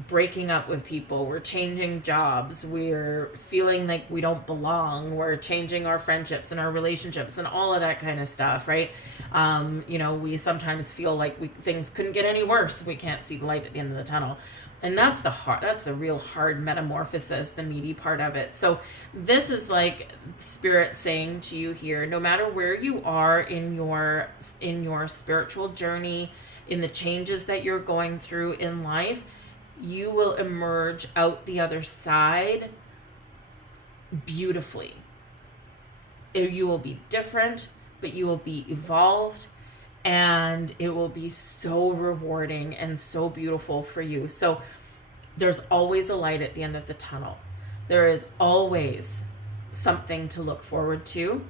breaking up with people, we're changing jobs, we're feeling like we don't belong, we're changing our friendships and our relationships and all of that kind of stuff, right? We sometimes feel like things couldn't get any worse. We can't see the light at the end of the tunnel. And that's the real hard metamorphosis, the meaty part of it. So this is like Spirit saying to you here, no matter where you are in your spiritual journey, in the changes that you're going through in life, you will emerge out the other side beautifully. You will be different, but you will be evolved, and it will be so rewarding and so beautiful for you. So there's always a light at the end of the tunnel. There is always something to look forward to.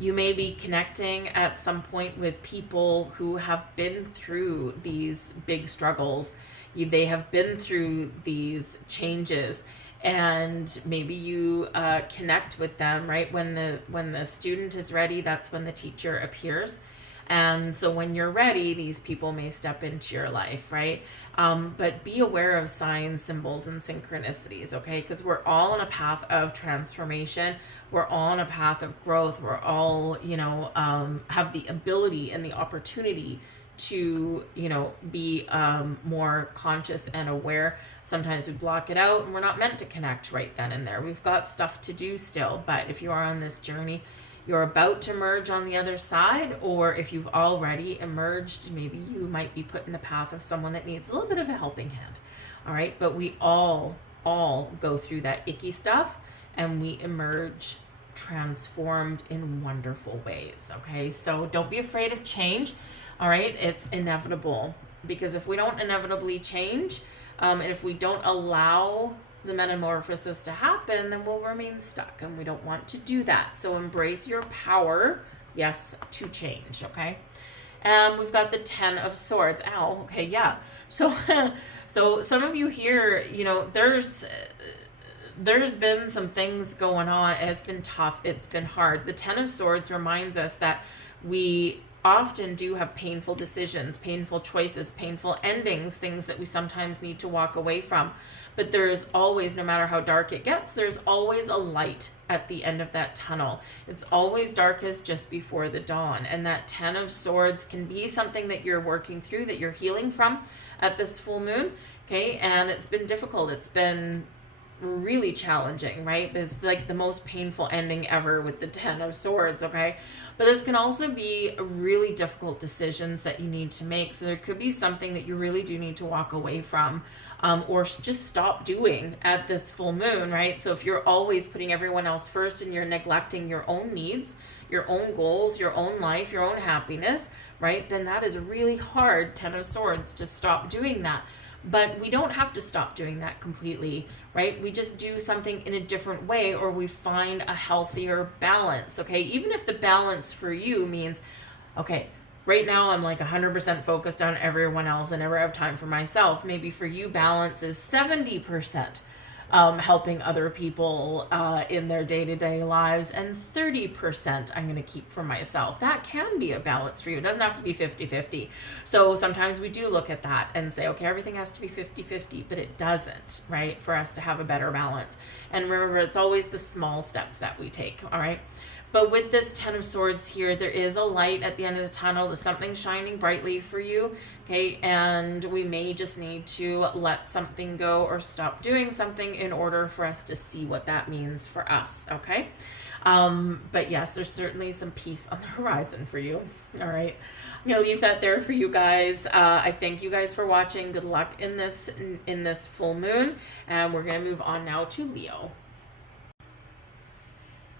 You may be connecting at some point with people who have been through these big struggles. They have been through these changes, and maybe you connect with them, right? When the student is ready, that's when the teacher appears. And so when you're ready, these people may step into your life, right? But be aware of signs, symbols, and synchronicities, okay? Because we're all on a path of transformation. We're all on a path of growth. We're all, have the ability and the opportunity to, be more conscious and aware. Sometimes we block it out and we're not meant to connect right then and there. We've got stuff to do still. But if you are on this journey, you're about to merge on the other side, or if you've already emerged, maybe you might be put in the path of someone that needs a little bit of a helping hand. All right. But we all go through that icky stuff and we emerge transformed in wonderful ways. Okay. So don't be afraid of change. All right. It's inevitable, because if we don't inevitably change, and if we don't allow the metamorphosis to happen, then we'll remain stuck, and we don't want to do that. So embrace your power, yes, to change. Okay. We've got the 10 of Swords. Ow. Okay. Yeah. So some of you here, there's been some things going on, and it's been tough. It's been hard. The 10 of Swords reminds us that we often do have painful decisions, painful choices, painful endings, things that we sometimes need to walk away from. But there's always, no matter how dark it gets, there's always a light at the end of that tunnel. It's always darkest just before the dawn. And that 10 of Swords can be something that you're working through, that you're healing from at this full moon. Okay. And it's been difficult. It's been really challenging, right? It's like the most painful ending ever with the 10 of Swords. Okay. But this can also be really difficult decisions that you need to make. So there could be something that you really do need to walk away from, or just stop doing at this full moon, right? So if you're always putting everyone else first and you're neglecting your own needs, your own goals, your own life, your own happiness, right? Then that is really hard, 10 of Swords, to stop doing that. But we don't have to stop doing that completely, right? We just do something in a different way, or we find a healthier balance, okay? Even if the balance for you means, okay, right now I'm like 100% focused on everyone else and never have time for myself. Maybe for you, balance is 70%. Helping other people in their day-to-day lives, and 30% I'm going to keep for myself. That can be a balance for you. It doesn't have to be 50-50. So sometimes we do look at that and say, okay, everything has to be 50-50, but it doesn't, right? For us to have a better balance. And remember, it's always the small steps that we take, all right? But with this 10 of Swords here, there is a light at the end of the tunnel. There's something shining brightly for you, okay? And we may just need to let something go or stop doing something in order for us to see what that means for us, okay? But yes, there's certainly some peace on the horizon for you, all right? I'm going to leave that there for you guys. I thank you guys for watching. Good luck in this full moon. And we're going to move on now to Leo.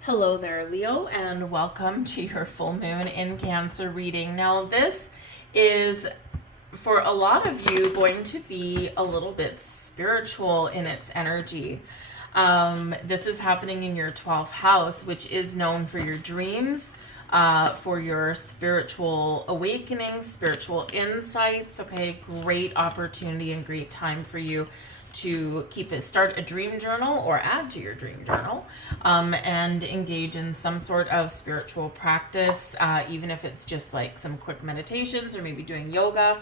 Hello there, Leo, and welcome to your full moon in Cancer reading. Now, this is, for a lot of you, going to be a little bit spiritual in its energy. This is happening in your 12th house, which is known for your dreams, for your spiritual awakening, spiritual insights. Okay, great opportunity and great time for you to start a dream journal or add to your dream journal, and engage in some sort of spiritual practice, even if it's just like some quick meditations or maybe doing yoga,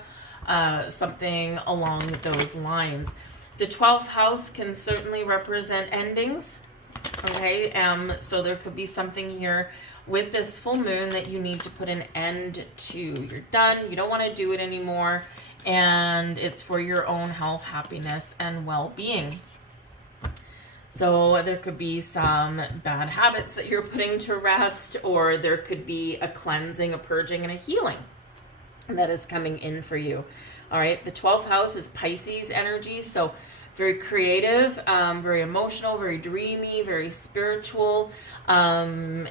something along those lines. The 12th house can certainly represent endings, okay? So there could be something here with this full moon that you need to put an end to. You're done. You don't want to do it anymore. And it's for your own health, happiness, and well-being. So there could be some bad habits that you're putting to rest, or there could be a cleansing, a purging, and a healing that is coming in for you. All right. The 12th house is Pisces energy. So very creative, very emotional, very dreamy, very spiritual, and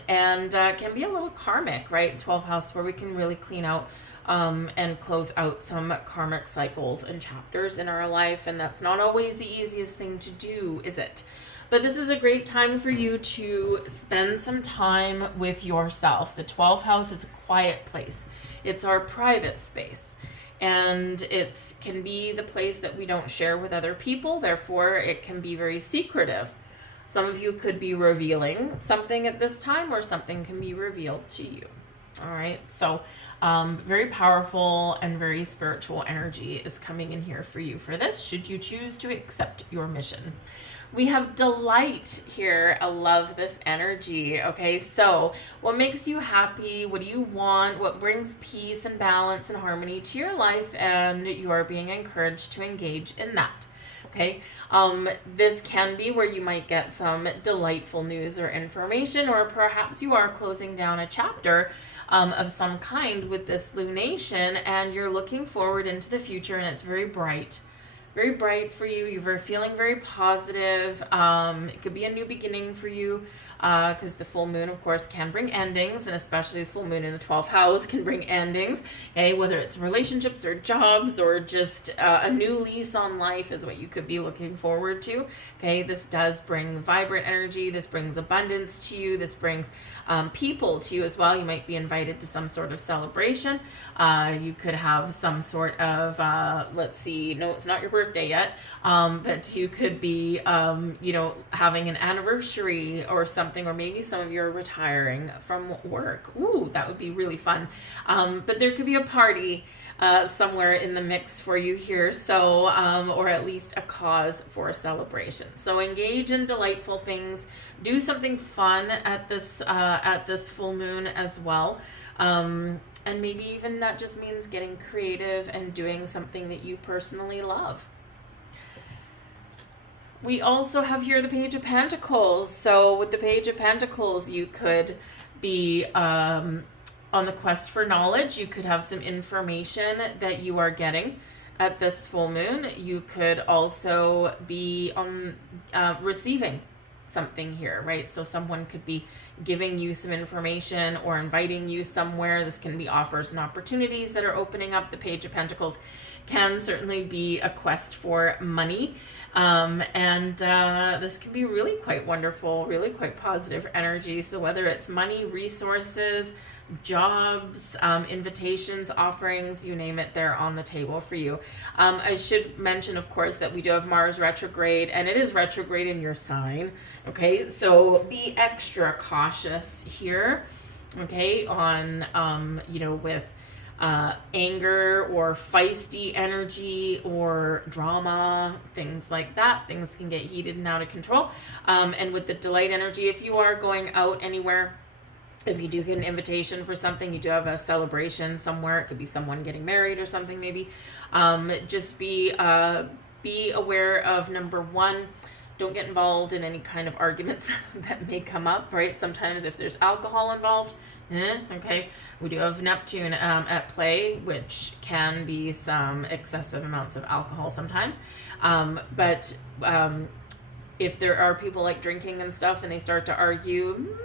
can be a little karmic, right? 12th house, where we can really clean out and close out some karmic cycles and chapters in our life. And that's not always the easiest thing to do, is it? But this is a great time for you to spend some time with yourself. The 12th house is a quiet place. It's our private space. And it can be the place that we don't share with other people. Therefore, it can be very secretive. Some of you could be revealing something at this time, or something can be revealed to you. All right, so very powerful and very spiritual energy is coming in here for you for this, should you choose to accept your mission. We have delight here. I love this energy. Okay, so what makes you happy? What do you want? What brings peace and balance and harmony to your life? And you are being encouraged to engage in that. Okay, this can be where you might get some delightful news or information, or perhaps you are closing down a chapter of some kind with this lunation, and you're looking forward into the future, and it's very bright for you. You're feeling very positive. It could be a new beginning for you, because the full moon, of course, can bring endings, and especially the full moon in the 12th house can bring endings. Okay, whether it's relationships or jobs or just a new lease on life is what you could be looking forward to. Okay, this does bring vibrant energy. This brings abundance to you. This brings people to you as well. You might be invited to some sort of celebration. You could have some sort of, let's see, no, it's not your birthday yet, but you could be, having an anniversary or something, or maybe some of you are retiring from work. Ooh, that would be really fun. But there could be a party somewhere in the mix for you here, so or at least a cause for a celebration. So engage in delightful things. Do something fun at this full moon as well. And maybe even that just means getting creative and doing something that you personally love. We also have here the Page of Pentacles. So with the Page of Pentacles, you could be on the quest for knowledge. You could have some information that you are getting at this full moon. You could also be on receiving something here, right? So someone could be giving you some information or inviting you somewhere. This can be offers and opportunities that are opening up. The Page of Pentacles can certainly be a quest for money. And this can be really quite wonderful, really quite positive energy. So whether it's money, resources, jobs, invitations, offerings, you name it, they're on the table for you. I should mention, of course, that we do have Mars retrograde, and it is retrograde in your sign. Okay, so be extra cautious here. Okay, on with anger or feisty energy or drama, things like that. Things can get heated and out of control. And with the delight energy, if you are going out anywhere, if you do get an invitation for something, you do have a celebration somewhere, it could be someone getting married or something maybe, just be aware of, number one, don't get involved in any kind of arguments that may come up, right? Sometimes if there's alcohol involved, okay, we do have Neptune at play, which can be some excessive amounts of alcohol sometimes. But if there are people like drinking and stuff and they start to argue,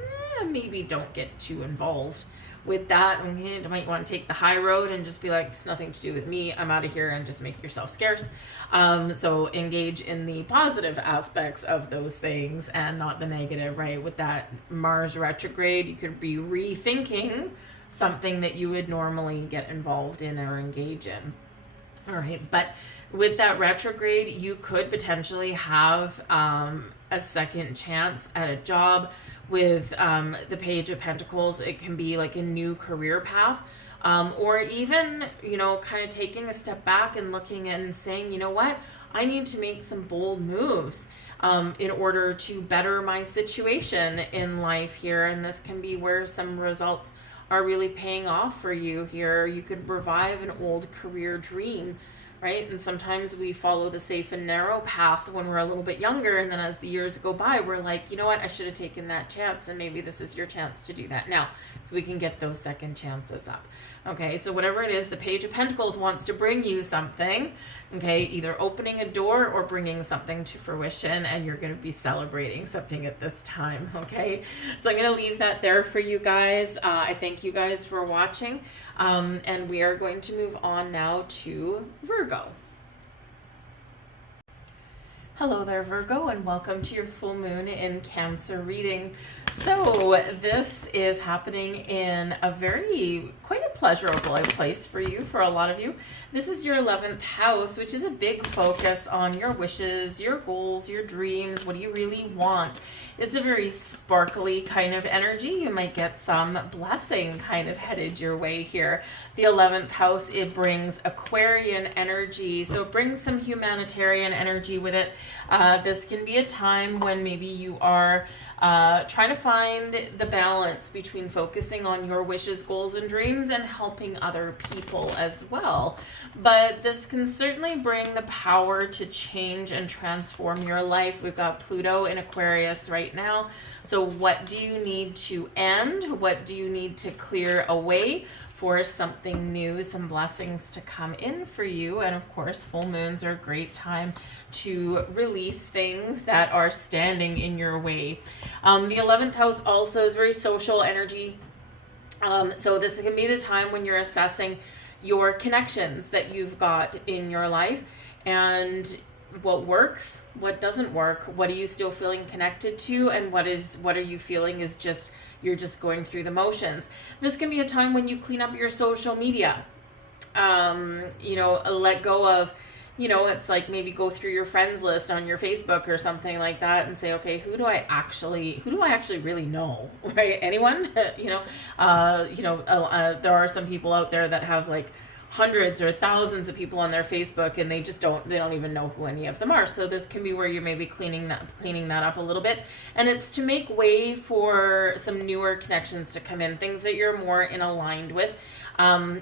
maybe don't get too involved with that. You might want to take the high road and just be like, it's nothing to do with me, I'm out of here, and just make yourself scarce. So engage in the positive aspects of those things and not the negative, right? With that Mars retrograde, you could be rethinking something that you would normally get involved in or engage in. All right, but with that retrograde, you could potentially have a second chance at a job. With the Page of Pentacles, it can be like a new career path, or even, kind of taking a step back and looking and saying, you know what, I need to make some bold moves in order to better my situation in life here. And this can be where some results are really paying off for you here. You could revive an old career dream, right? And sometimes we follow the safe and narrow path when we're a little bit younger, and then as the years go by, we're like, you know what, I should have taken that chance, and maybe this is your chance to do that now, so we can get those second chances up. Okay, so whatever it is, the Page of Pentacles wants to bring you something, okay, either opening a door or bringing something to fruition, and you're going to be celebrating something at this time, okay? So I'm going to leave that there for you guys. I thank you guys for watching, and we are going to move on now to Virgo. Hello there, Virgo, and welcome to your full moon in Cancer reading. So this is happening in quite a pleasurable place for you, for a lot of you. This is your 11th house, which is a big focus on your wishes, your goals, your dreams. What do you really want? It's a very sparkly kind of energy. You might get some blessing kind of headed your way here. The 11th house, it brings Aquarian energy, so it brings some humanitarian energy with it. This can be a time when maybe you are trying to find the balance between focusing on your wishes, goals, and dreams and helping other people as well. But this can certainly bring the power to change and transform your life. We've got Pluto in Aquarius right now. So what do you need to end? What do you need to clear away for something new, some blessings to come in for you? And of course, full moons are a great time to release things that are standing in your way. The 11th house also is very social energy. So this can be the time when you're assessing your connections that you've got in your life and what works, what doesn't work, what are you still feeling connected to, and what are you feeling is just, you're just going through the motions. This can be a time when you clean up your social media. Let go of, it's like maybe go through your friends list on your Facebook or something like that and say, okay, who do I actually really know, right? Anyone? There are some people out there that have like hundreds or thousands of people on their Facebook and they don't even know who any of them are. So this can be where you're maybe cleaning that up a little bit. And it's to make way for some newer connections to come in, things that you're more in aligned with.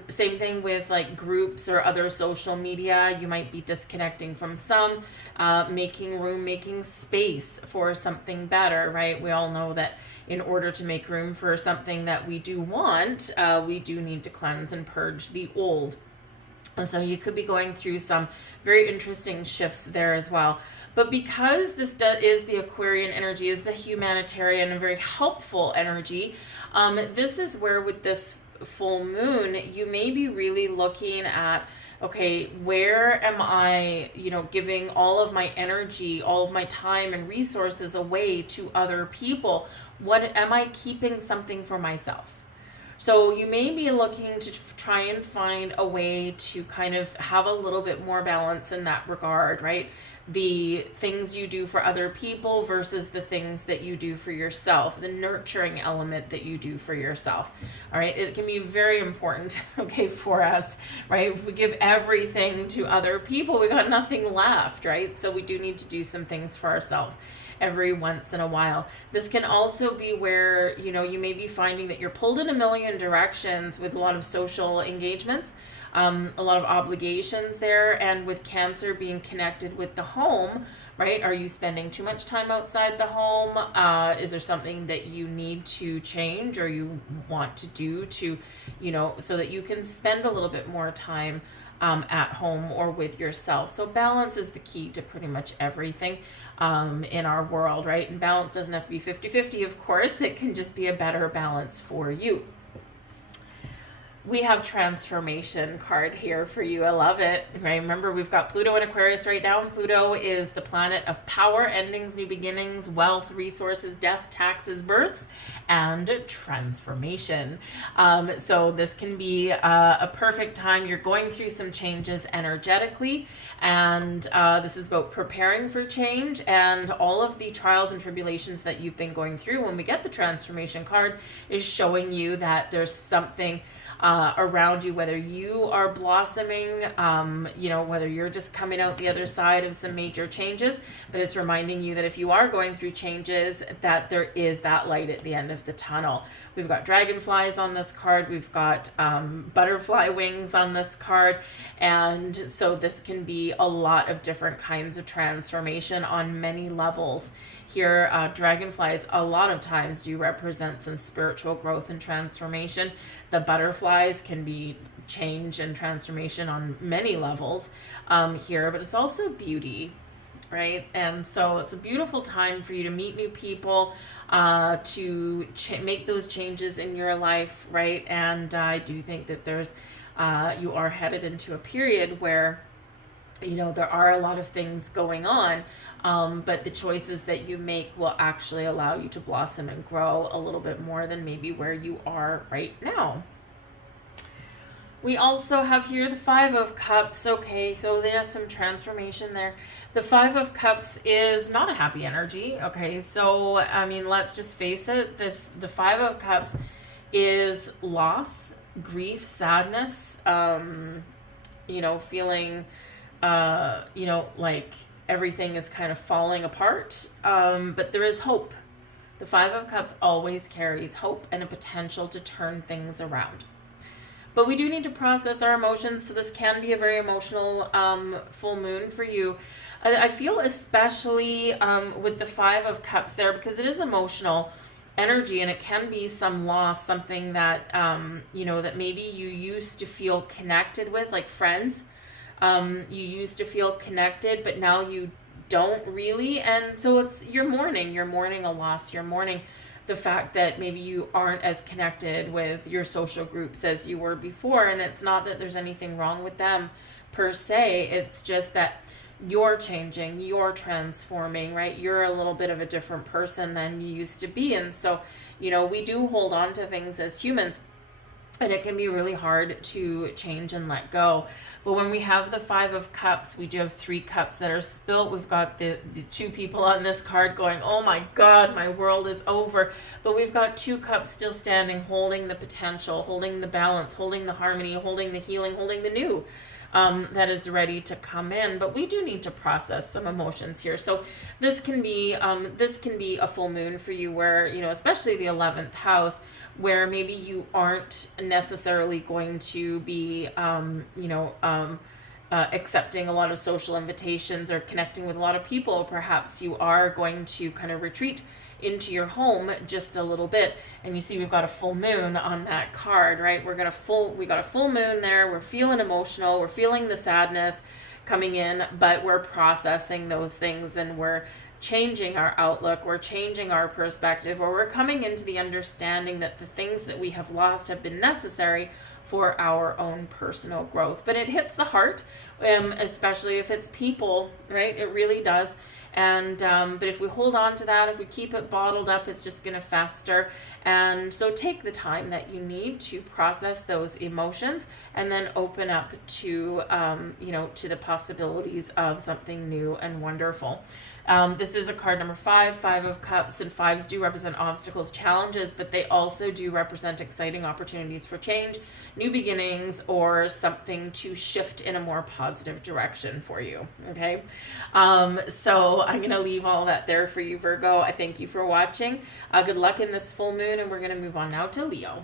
Same thing with like groups or other social media. You might be disconnecting from some, making room, making space for something better, right? We all know that in order to make room for something that we do want, we do need to cleanse and purge the old. So you could be going through some very interesting shifts there as well. But because this is the Aquarian energy, is the humanitarian and very helpful energy, this is where with this full moon, you may be really looking at, okay, where am I, giving all of my energy, all of my time and resources away to other people? What am I keeping something for myself? So you may be looking to try and find a way to kind of have a little bit more balance in that regard, right? The things you do for other people versus the things that you do for yourself, the nurturing element that you do for yourself. All right, it can be very important, okay, for us, right? If we give everything to other people, we got nothing left, right? So we do need to do some things for ourselves every once in a while. This can also be where, you may be finding that you're pulled in a million directions with a lot of social engagements, a lot of obligations there, and with Cancer being connected with the home, right? Are you spending too much time outside the home? Is there something that you need to change or you want to do to, so that you can spend a little bit more time at home or with yourself? So balance is the key to pretty much everything in our world, right? And balance doesn't have to be 50-50, of course. It can just be a better balance for you. We have transformation card here for you. I love it. Right? Remember, we've got Pluto in Aquarius right now. Pluto is the planet of power, endings, new beginnings, wealth, resources, death, taxes, births, and transformation. So this can be a perfect time. You're going through some changes energetically, and this is about preparing for change and all of the trials and tribulations that you've been going through. When we get the transformation card, is showing you that there's something around you, whether you are blossoming, whether you're just coming out the other side of some major changes, but it's reminding you that if you are going through changes, that there is that light at the end of the tunnel. We've got dragonflies on this card. We've got butterfly wings on this card. And so this can be a lot of different kinds of transformation on many levels. Here, dragonflies a lot of times do represent some spiritual growth and transformation. The butterflies can be change and transformation on many levels here, but it's also beauty, right? And so it's a beautiful time for you to meet new people, to make those changes in your life, right? And I do think that there's, you are headed into a period where, there are a lot of things going on, but the choices that you make will actually allow you to blossom and grow a little bit more than maybe where you are right now. We also have here the Five of Cups. Okay, so there's some transformation there. The Five of Cups is not a happy energy. Okay, so I mean, let's just face it. The Five of Cups is loss, grief, sadness. Feeling, like everything is kind of falling apart. But there is hope. The Five of Cups always carries hope and a potential to turn things around. But we do need to process our emotions, so this can be a very emotional full moon for you. I feel especially with the Five of Cups there, because it is emotional energy and it can be some loss, something that, that maybe you used to feel connected with, like friends. You used to feel connected, but now you don't really. And so you're mourning a loss, you're mourning the fact that maybe you aren't as connected with your social groups as you were before. And it's not that there's anything wrong with them per se. It's just that you're changing, you're transforming, right? You're a little bit of a different person than you used to be. And so, we do hold on to things as humans, and it can be really hard to change and let go. But when we have the Five of Cups, we do have 3 cups that are spilt. We've got the 2 people on this card going, oh my God, my world is over. But we've got 2 cups still standing, holding the potential, holding the balance, holding the harmony, holding the healing, holding the new that is ready to come in. But we do need to process some emotions here. So this can be a full moon for you where, especially the 11th house, where maybe you aren't necessarily going to be, accepting a lot of social invitations or connecting with a lot of people. Perhaps you are going to kind of retreat into your home just a little bit. And you see we've got a full moon on that card, right? We got a full moon there. We're feeling emotional. We're feeling the sadness coming in, but we're processing those things and we're changing our outlook, we're changing our perspective, or we're coming into the understanding that the things that we have lost have been necessary for our own personal growth. But it hits the heart, especially if it's people, right? It really does. And but if we hold on to that, if we keep it bottled up, it's just going to fester. And so take the time that you need to process those emotions and then open up to to the possibilities of something new and wonderful. This is a card number 5, 5 of Cups, and 5s do represent obstacles, challenges, but they also do represent exciting opportunities for change, new beginnings, or something to shift in a more positive direction for you, okay? So I'm going to leave all that there for you, Virgo. I thank you for watching. Good luck in this full moon, and we're going to move on now to Libra.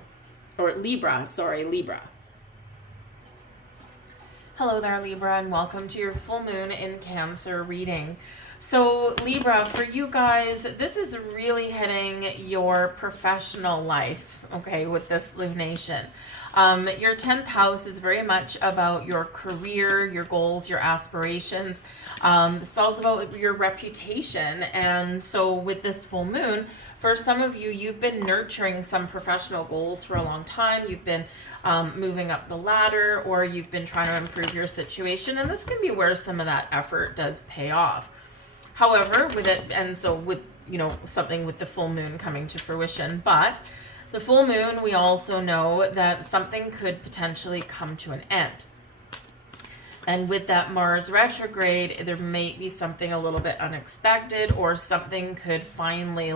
Hello there, Libra, and welcome to your full moon in Cancer reading. So Libra, for you guys, this is really hitting your professional life, okay, with this lunation. Your 10th house is very much about your career, your goals, your aspirations. This is also about your reputation. And so with this full moon, for some of you, you've been nurturing some professional goals for a long time. You've been moving up the ladder, or you've been trying to improve your situation. And this can be where some of that effort does pay off. However, something with the full moon coming to fruition, but the full moon, we also know that something could potentially come to an end. And with that Mars retrograde, there may be something a little bit unexpected, or something could finally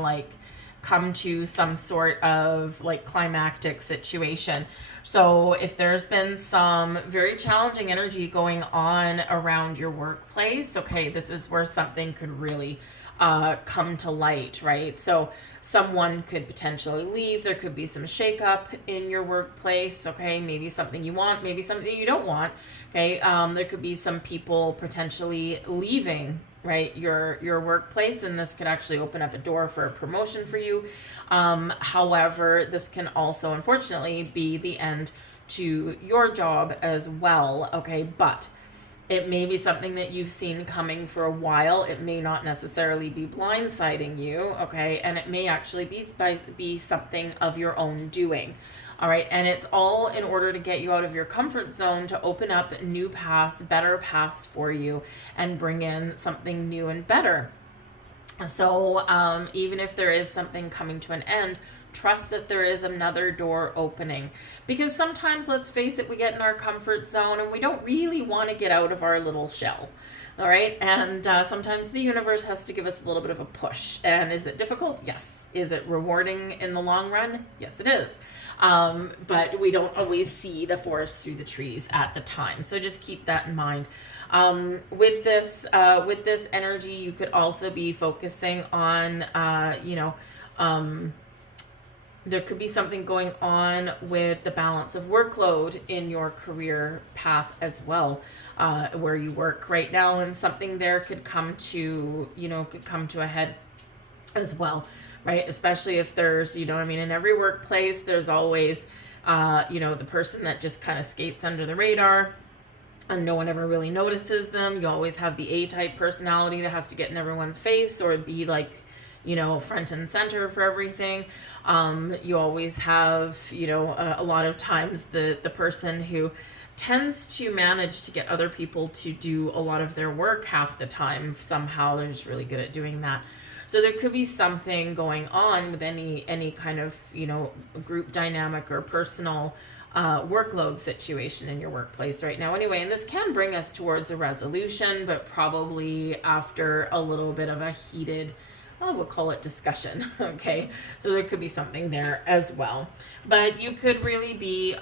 come to some sort of climactic situation. So if there's been some very challenging energy going on around your workplace, okay, this is where something could really come to light, right? So someone could potentially leave. There could be some shakeup in your workplace, okay? Maybe something you want, maybe something you don't want, okay? There could be some people potentially leaving, right, your workplace, and this could actually open up a door for a promotion for you. However, this can also unfortunately be the end to your job as well, okay? But it may be something that you've seen coming for a while. It may not necessarily be blindsiding you, okay? And it may actually be something of your own doing. All right, and it's all in order to get you out of your comfort zone, to open up new paths, better paths for you, and bring in something new and better. So even if there is something coming to an end, Trust that there is another door opening. Because sometimes, let's face it, we get in our comfort zone and we don't really want to get out of our little shell. All right. And sometimes the universe has to give us a little bit of a push. And is it difficult? Yes. Is it rewarding in the long run? Yes, it is. But we don't always see the forest through the trees at the time. So just keep that in mind. With this energy, you could also be focusing on, there could be something going on with the balance of workload in your career path as well, where you work right now, and something there could come to a head as well, right? Especially if there's, in every workplace, there's always, the person that just kind of skates under the radar and no one ever really notices them. You always have the A-type personality that has to get in everyone's face or be like, front and center for everything. You always have, a lot of times the person who tends to manage to get other people to do a lot of their work half the time. Somehow they're just really good at doing that. So there could be something going on with any kind of, group dynamic or personal workload situation in your workplace right now anyway. And this can bring us towards a resolution, but probably after a little bit of a heated, we'll call it discussion. Okay. So there could be something there as well, but you could really be,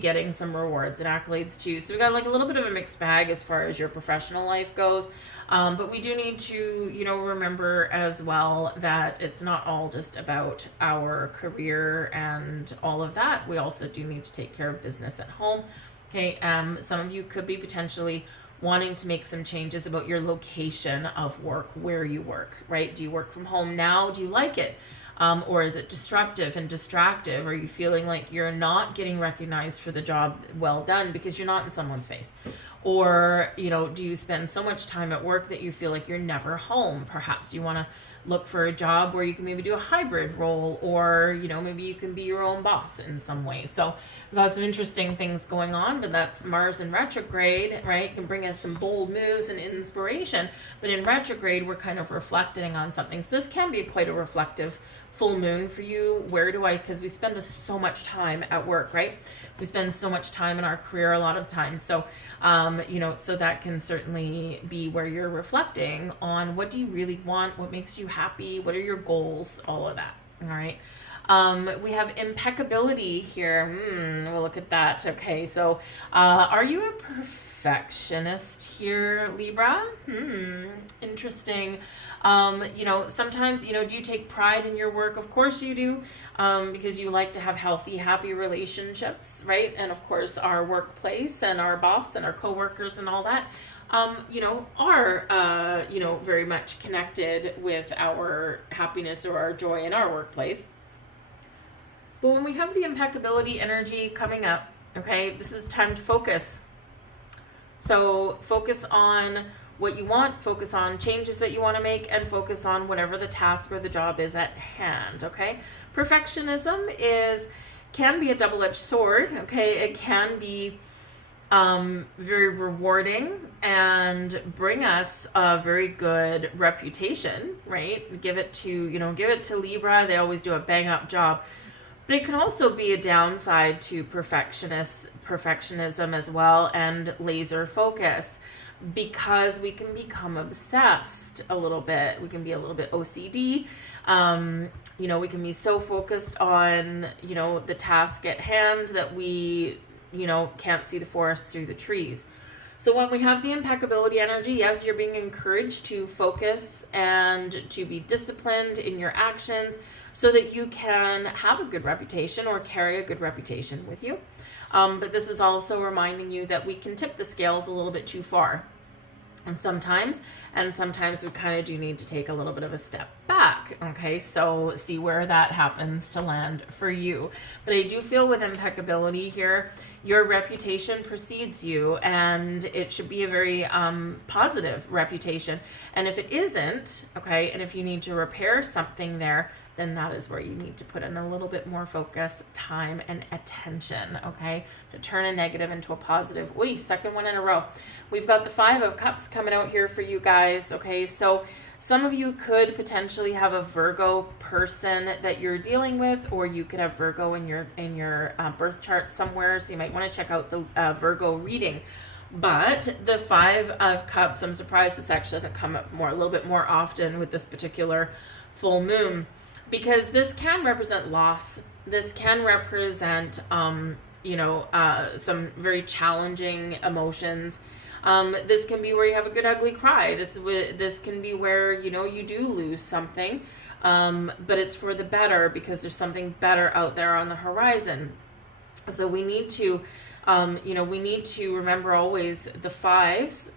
getting some rewards and accolades too. So we got like a little bit of a mixed bag as far as your professional life goes. But we do need to, remember as well that it's not all just about our career and all of that. We also do need to take care of business at home. Okay. Some of you could be potentially wanting to make some changes about your location of work, where you work, right? Do you work from home now? Do you like it? Or is it disruptive and distractive? Are you feeling like you're not getting recognized for the job well done because you're not in someone's face? Or, do you spend so much time at work that you feel like you're never home? Perhaps you want to look for a job where you can maybe do a hybrid role, or, maybe you can be your own boss in some way. So we've got some interesting things going on, but that's Mars in retrograde, right? Can bring us some bold moves and inspiration. But in retrograde, we're kind of reflecting on something. So this can be quite a reflective full moon for you. Because we spend so much time at work, right? We spend so much time in our career a lot of times. So, so that can certainly be where you're reflecting on what do you really want? What makes you happy? What are your goals? All of that. All right. We have impeccability here. We'll look at that. Okay. So, are you a perfectionist here, Libra? Interesting. Sometimes, do you take pride in your work? Of course you do, because you like to have healthy, happy relationships, right? And of course, our workplace and our boss and our coworkers and all that, are, very much connected with our happiness or our joy in our workplace. But when we have the impeccability energy coming up, okay, this is time to focus. So focus on what you want, focus on changes that you want to make, and focus on whatever the task or the job is at hand, okay? Perfectionism can be a double-edged sword, okay? It can be very rewarding and bring us a very good reputation, right? Give it to Libra. They always do a bang-up job. But it can also be a downside to perfectionism as well, and laser focus, because we can become obsessed a little bit. We can be a little bit OCD. We can be so focused on, the task at hand that we, can't see the forest through the trees. So when we have the impeccability energy, yes, you're being encouraged to focus and to be disciplined in your actions so that you can have a good reputation or carry a good reputation with you. But this is also reminding you that we can tip the scales a little bit too far. And sometimes we kind of do need to take a little bit of a step back. Okay, so see where that happens to land for you. But I do feel with impeccability here, your reputation precedes you, and it should be a very positive reputation. And if it isn't, okay, and if you need to repair something there, then that is where you need to put in a little bit more focus, time, and attention, okay, to turn a negative into a positive. Second one in a row. We've got the 5 of Cups coming out here for you guys, okay? So Some of you could potentially have a Virgo person that you're dealing with, or you could have Virgo in your birth chart somewhere. So you might want to check out the Virgo reading. But the Five of Cups, I'm surprised this actually doesn't come up a little bit more often with this particular full moon, because this can represent loss. This can represent, some very challenging emotions. This can be where you have a good ugly cry. This can be where, you do lose something, but it's for the better, because there's something better out there on the horizon. So we need to, remember always the fives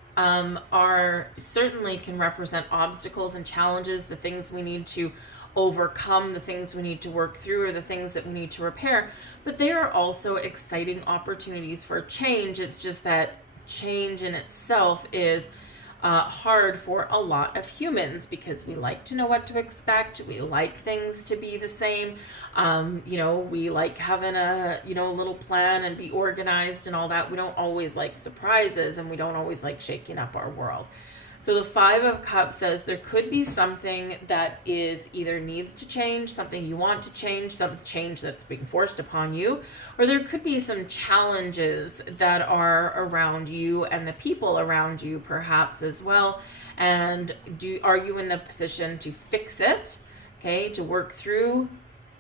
certainly can represent obstacles and challenges, the things we need to overcome, the things we need to work through, or the things that we need to repair. But they are also exciting opportunities for change. It's just that change in itself is hard for a lot of humans, because we like to know what to expect. We like things to be the same. We like having a little plan and be organized and all that. We don't always like surprises, and we don't always like shaking up our world. So the Five of Cups says there could be something that is either needs to change, something you want to change, some change that's being forced upon you, or there could be some challenges that are around you and the people around you perhaps as well. And are you in the position to fix it, to work through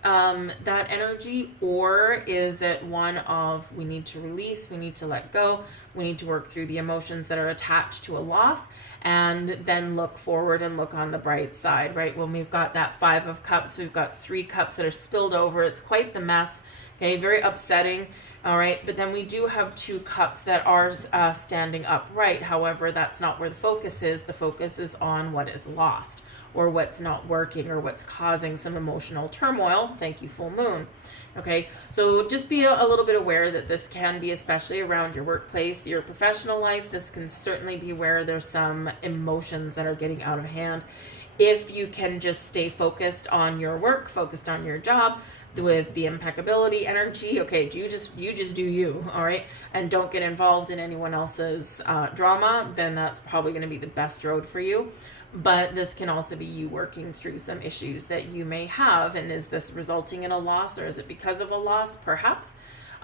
that energy, or is it one of we need to release, we need to let go, we need to work through the emotions that are attached to a loss, and then look forward and look on the bright side, right? When we've got that Five of Cups, we've got 3 cups that are spilled over. It's quite the mess, very upsetting, all right? But then we do have 2 cups that are standing upright. However, that's not where the focus is. The focus is on what is lost, or what's not working, or what's causing some emotional turmoil. Thank you, full moon. Okay, so just be a little bit aware that this can be, especially around your workplace, your professional life. This can certainly be where there's some emotions that are getting out of hand. If you can just stay focused on your work, focused on your job, with the impeccability energy, okay, you just do you, all right, and don't get involved in anyone else's drama, then that's probably going to be the best road for you. But this can also be you working through some issues that you may have. And is this resulting in a loss, or is it because of a loss? Perhaps.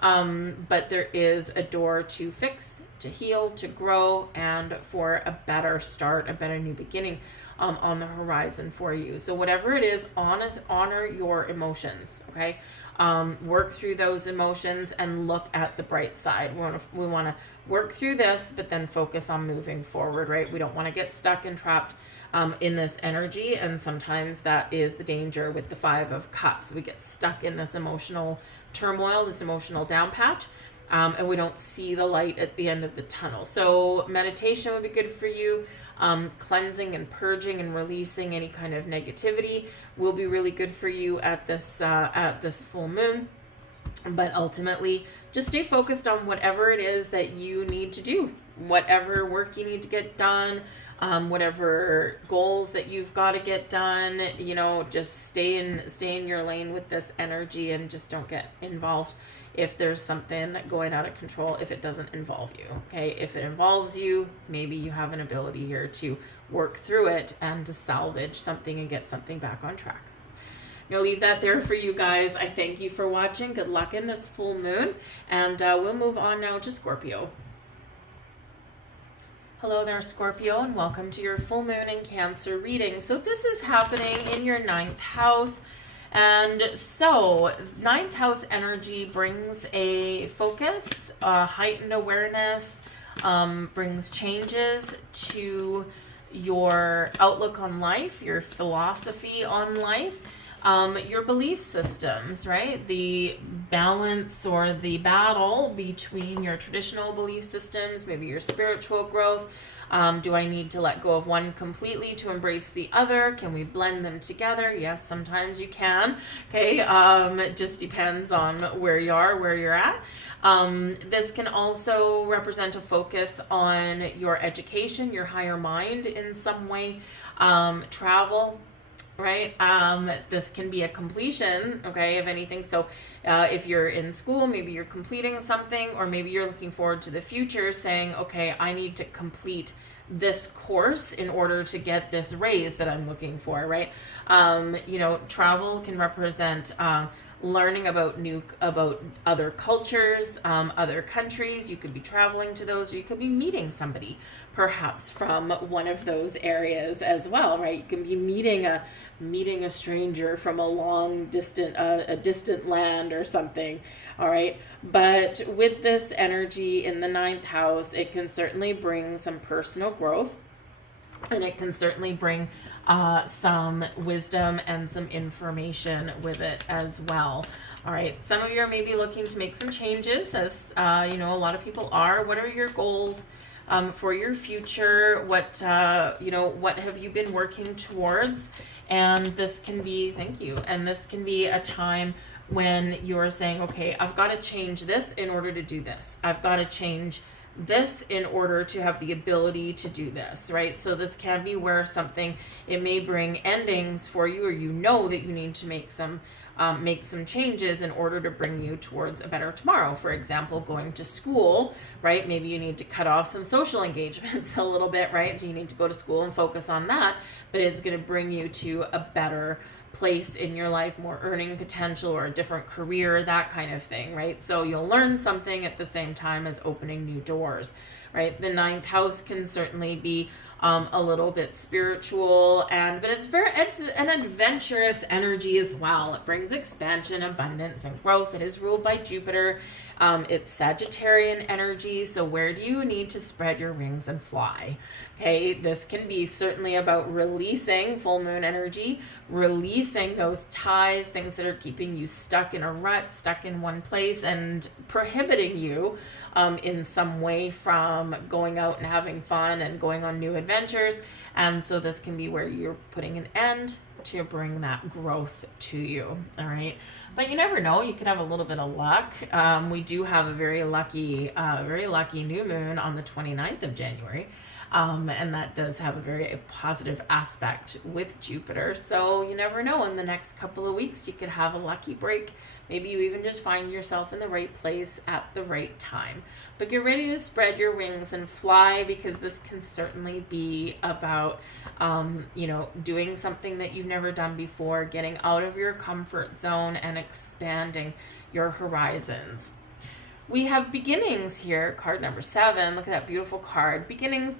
But there is a door to fix, to heal, to grow, and for a better start, a better new beginning on the horizon for you. So whatever it is, honor your emotions, okay? Work through those emotions and look at the bright side. We want to work through this, but then focus on moving forward, right? We don't want to get stuck and trapped in this energy, and sometimes that is the danger with the Five of Cups. We get stuck in this emotional turmoil, this emotional down patch, and we don't see the light at the end of the tunnel. So meditation would be good for you. Cleansing and purging and releasing any kind of negativity will be really good for you at this full moon. But ultimately, just stay focused on whatever it is that you need to do, whatever work you need to get done, whatever goals that you've got to get done. Just stay in your lane with this energy, and just don't get involved if there's something going out of control, if it doesn't involve you, okay? If it involves you, maybe you have an ability here to work through it and to salvage something and get something back on track. I'm going to leave that there for you guys. I thank you for watching. Good luck in this full moon, and we'll move on now to Scorpio. Hello there, Scorpio, and welcome to your full moon and Cancer reading. So this is happening in your 9th house. And so 9th house energy brings a focus, heightened awareness, brings changes to your outlook on life, your philosophy on life, your belief systems, right? The balance or the battle between your traditional belief systems, maybe your spiritual growth. Do I need to let go of one completely to embrace the other? Can we blend them together? Yes, sometimes you can. Okay, it just depends on where you are, where you're at. This can also represent a focus on your education, your higher mind in some way, travel, right? This can be a completion, okay, of anything. So if you're in school, maybe you're completing something, or maybe you're looking forward to the future saying, okay, I need to complete this course in order to get this raise that I'm looking for, right? You know, travel can represent learning about other cultures, other countries. You could be traveling to those, or you could be meeting somebody perhaps from one of those areas as well, right? You can be meeting a stranger from a distant land or something. All right, but with this energy in the 9th house, it can certainly bring some personal growth, and it can certainly bring some wisdom and some information with it as well. All right, some of you are maybe looking to make some changes, as you know, a lot of people are. What are your goals for your future? What you know, what have you been working towards? And this can be, thank you, and this can be a time when you're saying, okay, I've got to change this in order to do this. I've got to change this in order to have the ability to do this, right? So this can be where something, it may bring endings for you, or you know that you need to make some changes in order to bring you towards a better tomorrow. For example, going to school, right? Maybe you need to cut off some social engagements a little bit, right? You need to go to school and focus on that, but it's going to bring you to a better place in your life, more earning potential, or a different career, that kind of thing, right? So you'll learn something at the same time as opening new doors, right? The 9th house can certainly be a little bit spiritual, but it's an adventurous energy as well. It brings expansion, abundance, and growth. It is ruled by Jupiter. It's Sagittarian energy. So where do you need to spread your wings and fly? Okay, this can be certainly about releasing full moon energy, releasing those ties, things that are keeping you stuck in a rut, stuck in one place, and prohibiting you in some way from going out and having fun and going on new adventures. And so this can be where you're putting an end to bring that growth to you. All right. But you never know. You could have a little bit of luck. We do have a very lucky new moon on the 29th of January. And that does have a very positive aspect with Jupiter. So you never know. In the next couple of weeks, you could have a lucky break. Maybe you even just find yourself in the right place at the right time. But get ready to spread your wings and fly, because this can certainly be about, you know, doing something that you've never done before, getting out of your comfort zone and expanding your horizons. We have beginnings here, card number 7. Look at that beautiful card. Beginnings.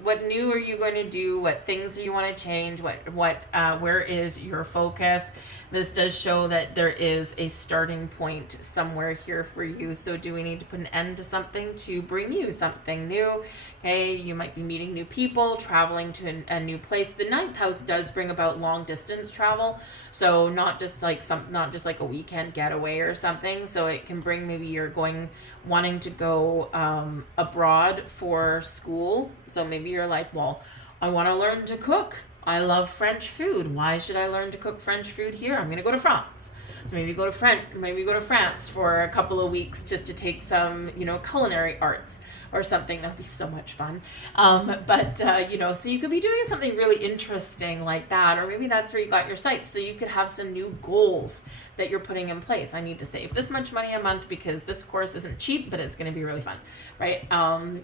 What new are you going to do? What things do you want to change? Where is your focus? This does show that there is a starting point somewhere here for you. So do we need to put an end to something to bring you something new? Okay, you might be meeting new people, traveling to a new place. The 9th house does bring about long distance travel. So not just like a weekend getaway or something. So it can bring, maybe you're wanting to go abroad for school. So maybe you're like, well, I want to learn to cook. I love French food. Why should I learn to cook French food here? I'm going to go to France. So maybe go to France for a couple of weeks just to take some, you know, culinary arts or something. That'd be so much fun. You know, so you could be doing something really interesting like that, or maybe that's where you got your sights. So you could have some new goals that you're putting in place. I need to save this much money a month because this course isn't cheap, but it's going to be really fun, right?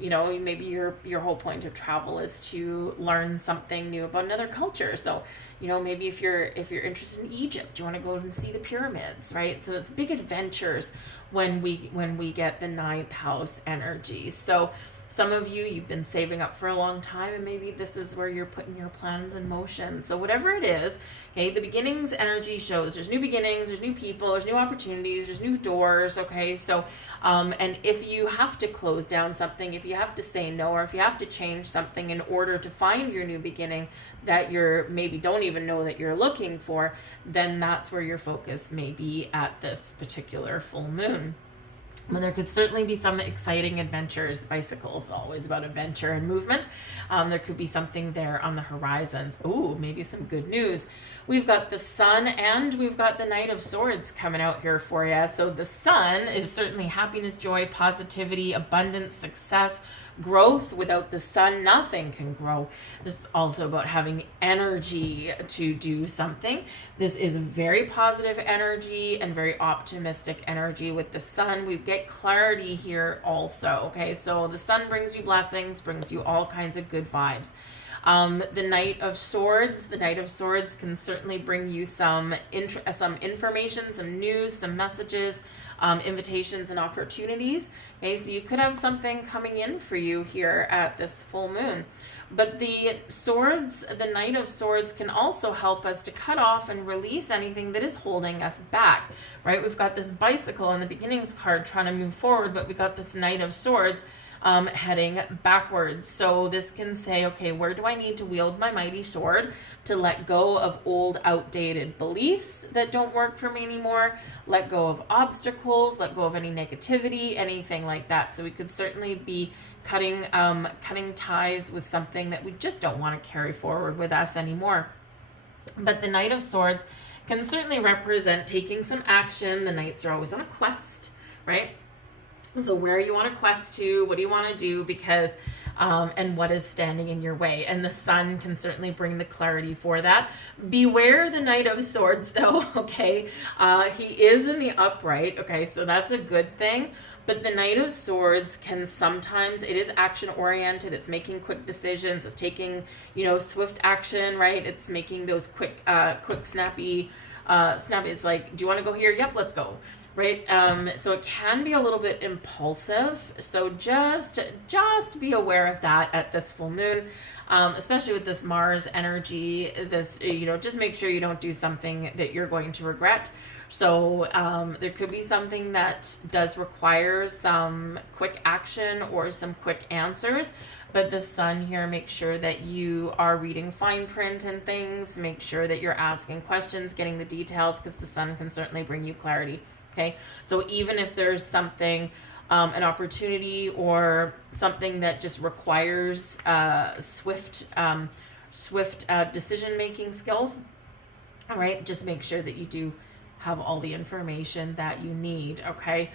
You know, maybe your whole point of travel is to learn something new about another culture. So, you know, maybe if you're interested in Egypt, you want to go and see the pyramids, right? So it's big adventures when we get the 9th house energy. So some of you've been saving up for a long time, and maybe this is where you're putting your plans in motion. So whatever it is, okay, the beginnings energy shows there's new beginnings, there's new people, there's new opportunities, there's new doors, okay? So, and if you have to close down something, if you have to say no, or if you have to change something in order to find your new beginning that you're maybe don't even know that you're looking for, then that's where your focus may be at this particular full moon. But there could certainly be some exciting adventures. Bicycles is always about adventure and movement. There could be something there on the horizons. Ooh, maybe some good news. We've got the Sun and we've got the Knight of Swords coming out here for you. So the Sun is certainly happiness, joy, positivity, abundance, success, growth. Without the sun, nothing can grow. This is also about having energy to do something. This is very positive energy and very optimistic energy with the sun. We get clarity here also, okay? So the sun brings you blessings, brings you all kinds of good vibes. The Knight of Swords. The Knight of Swords can certainly bring you some information, some news, some messages, invitations and opportunities. Okay, so you could have something coming in for you here at this full moon. But the swords, the Knight of Swords can also help us to cut off and release anything that is holding us back, right? We've got this bicycle in the beginnings card trying to move forward, but we've got this Knight of Swords heading backwards. So this can say, okay, where do I need to wield my mighty sword to let go of old, outdated beliefs that don't work for me anymore, let go of obstacles, let go of any negativity, anything like that. So we could certainly be cutting ties with something that we just don't want to carry forward with us anymore. But the Knight of Swords can certainly represent taking some action. The knights are always on a quest, right? So where you want to quest to, what do you want to do, because and what is standing in your way. And the sun can certainly bring the clarity for that. Beware the Knight of Swords though, okay? He is in the upright, okay, so that's a good thing. But the Knight of Swords can sometimes, it is action oriented, it's making quick decisions, it's taking, swift action, right? It's making those quick, snappy, it's like, do you want to go here? Yep, let's go. Right? So it can be a little bit impulsive. So just be aware of that at this full moon, especially with this Mars energy. This, just make sure you don't do something that you're going to regret. So there could be something that does require some quick action or some quick answers. But the sun here, make sure that you are reading fine print and things. Make sure that you're asking questions, getting the details, because the sun can certainly bring you clarity. Okay, so even if there's something, an opportunity or something that just requires swift decision-making skills, all right, just make sure that you do have all the information that you need, okay?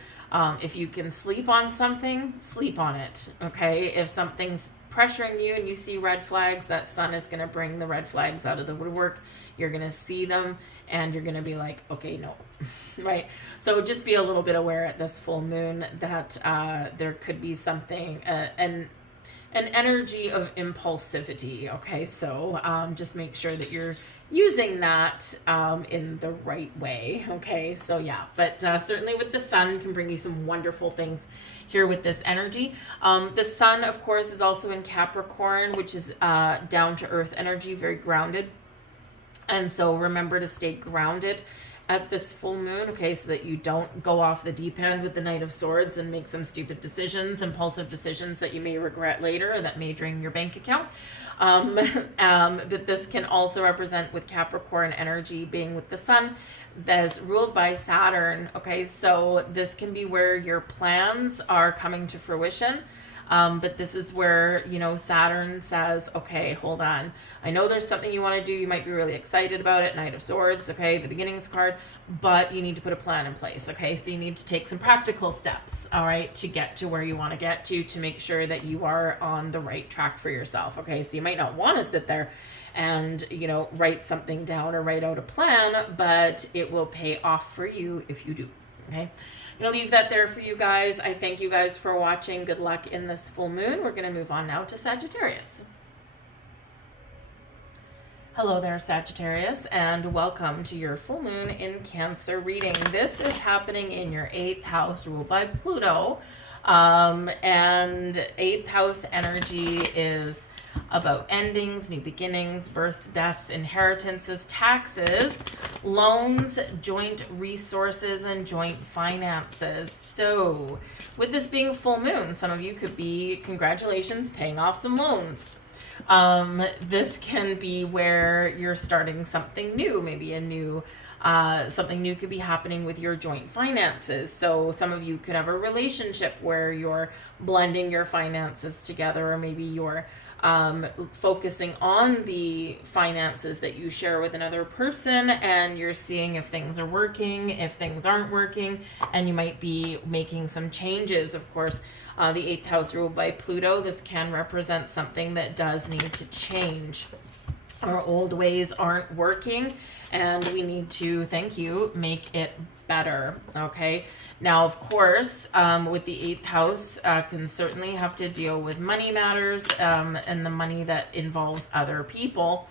If you can sleep on something, sleep on it, okay? If something's pressuring you and you see red flags, that sun is going to bring the red flags out of the woodwork. You're going to see them and you're going to be like, okay, no, right? So just be a little bit aware at this full moon that there could be something, an energy of impulsivity, okay? So just make sure that you're using that in the right way, okay? So yeah, but certainly with the sun can bring you some wonderful things here with this energy. The sun, of course, is also in Capricorn, which is down to earth energy, very grounded. And so remember to stay grounded at this full moon, okay, so that you don't go off the deep end with the Knight of Swords and make some stupid decisions, impulsive decisions that you may regret later or that may drain your bank account. But this can also represent, with Capricorn energy being with the sun, that's ruled by Saturn, okay? So this can be where your plans are coming to fruition. But this is where, Saturn says, okay, hold on. I know there's something you want to do. You might be really excited about it. Knight of Swords, okay, the beginnings card, but you need to put a plan in place, okay? So you need to take some practical steps, all right, to get to where you want to get to make sure that you are on the right track for yourself, okay? So you might not want to sit there and, write something down or write out a plan, but it will pay off for you if you do, okay? I'm going to leave that there for you guys. I thank you guys for watching. Good luck in this full moon. We're going to move on now to Sagittarius. Hello there, Sagittarius, and welcome to your full moon in Cancer reading. This is happening in your 8th house, ruled by Pluto. And 8th house energy is about endings, new beginnings, births, deaths, inheritances, taxes, loans, joint resources, and joint finances. So with this being full moon, some of you could be, congratulations, paying off some loans. This can be where you're starting something new, maybe a new Something new could be happening with your joint finances. So some of you could have a relationship where you're blending your finances together, or maybe you're focusing on the finances that you share with another person, and you're seeing if things are working, if things aren't working, and you might be making some changes. Of course, the 8th house ruled by Pluto, this can represent something that does need to change. Our old ways aren't working, and we need to, thank you, make it better. Okay. Now, of course, with the 8th house, can certainly have to deal with money matters, and the money that involves other people.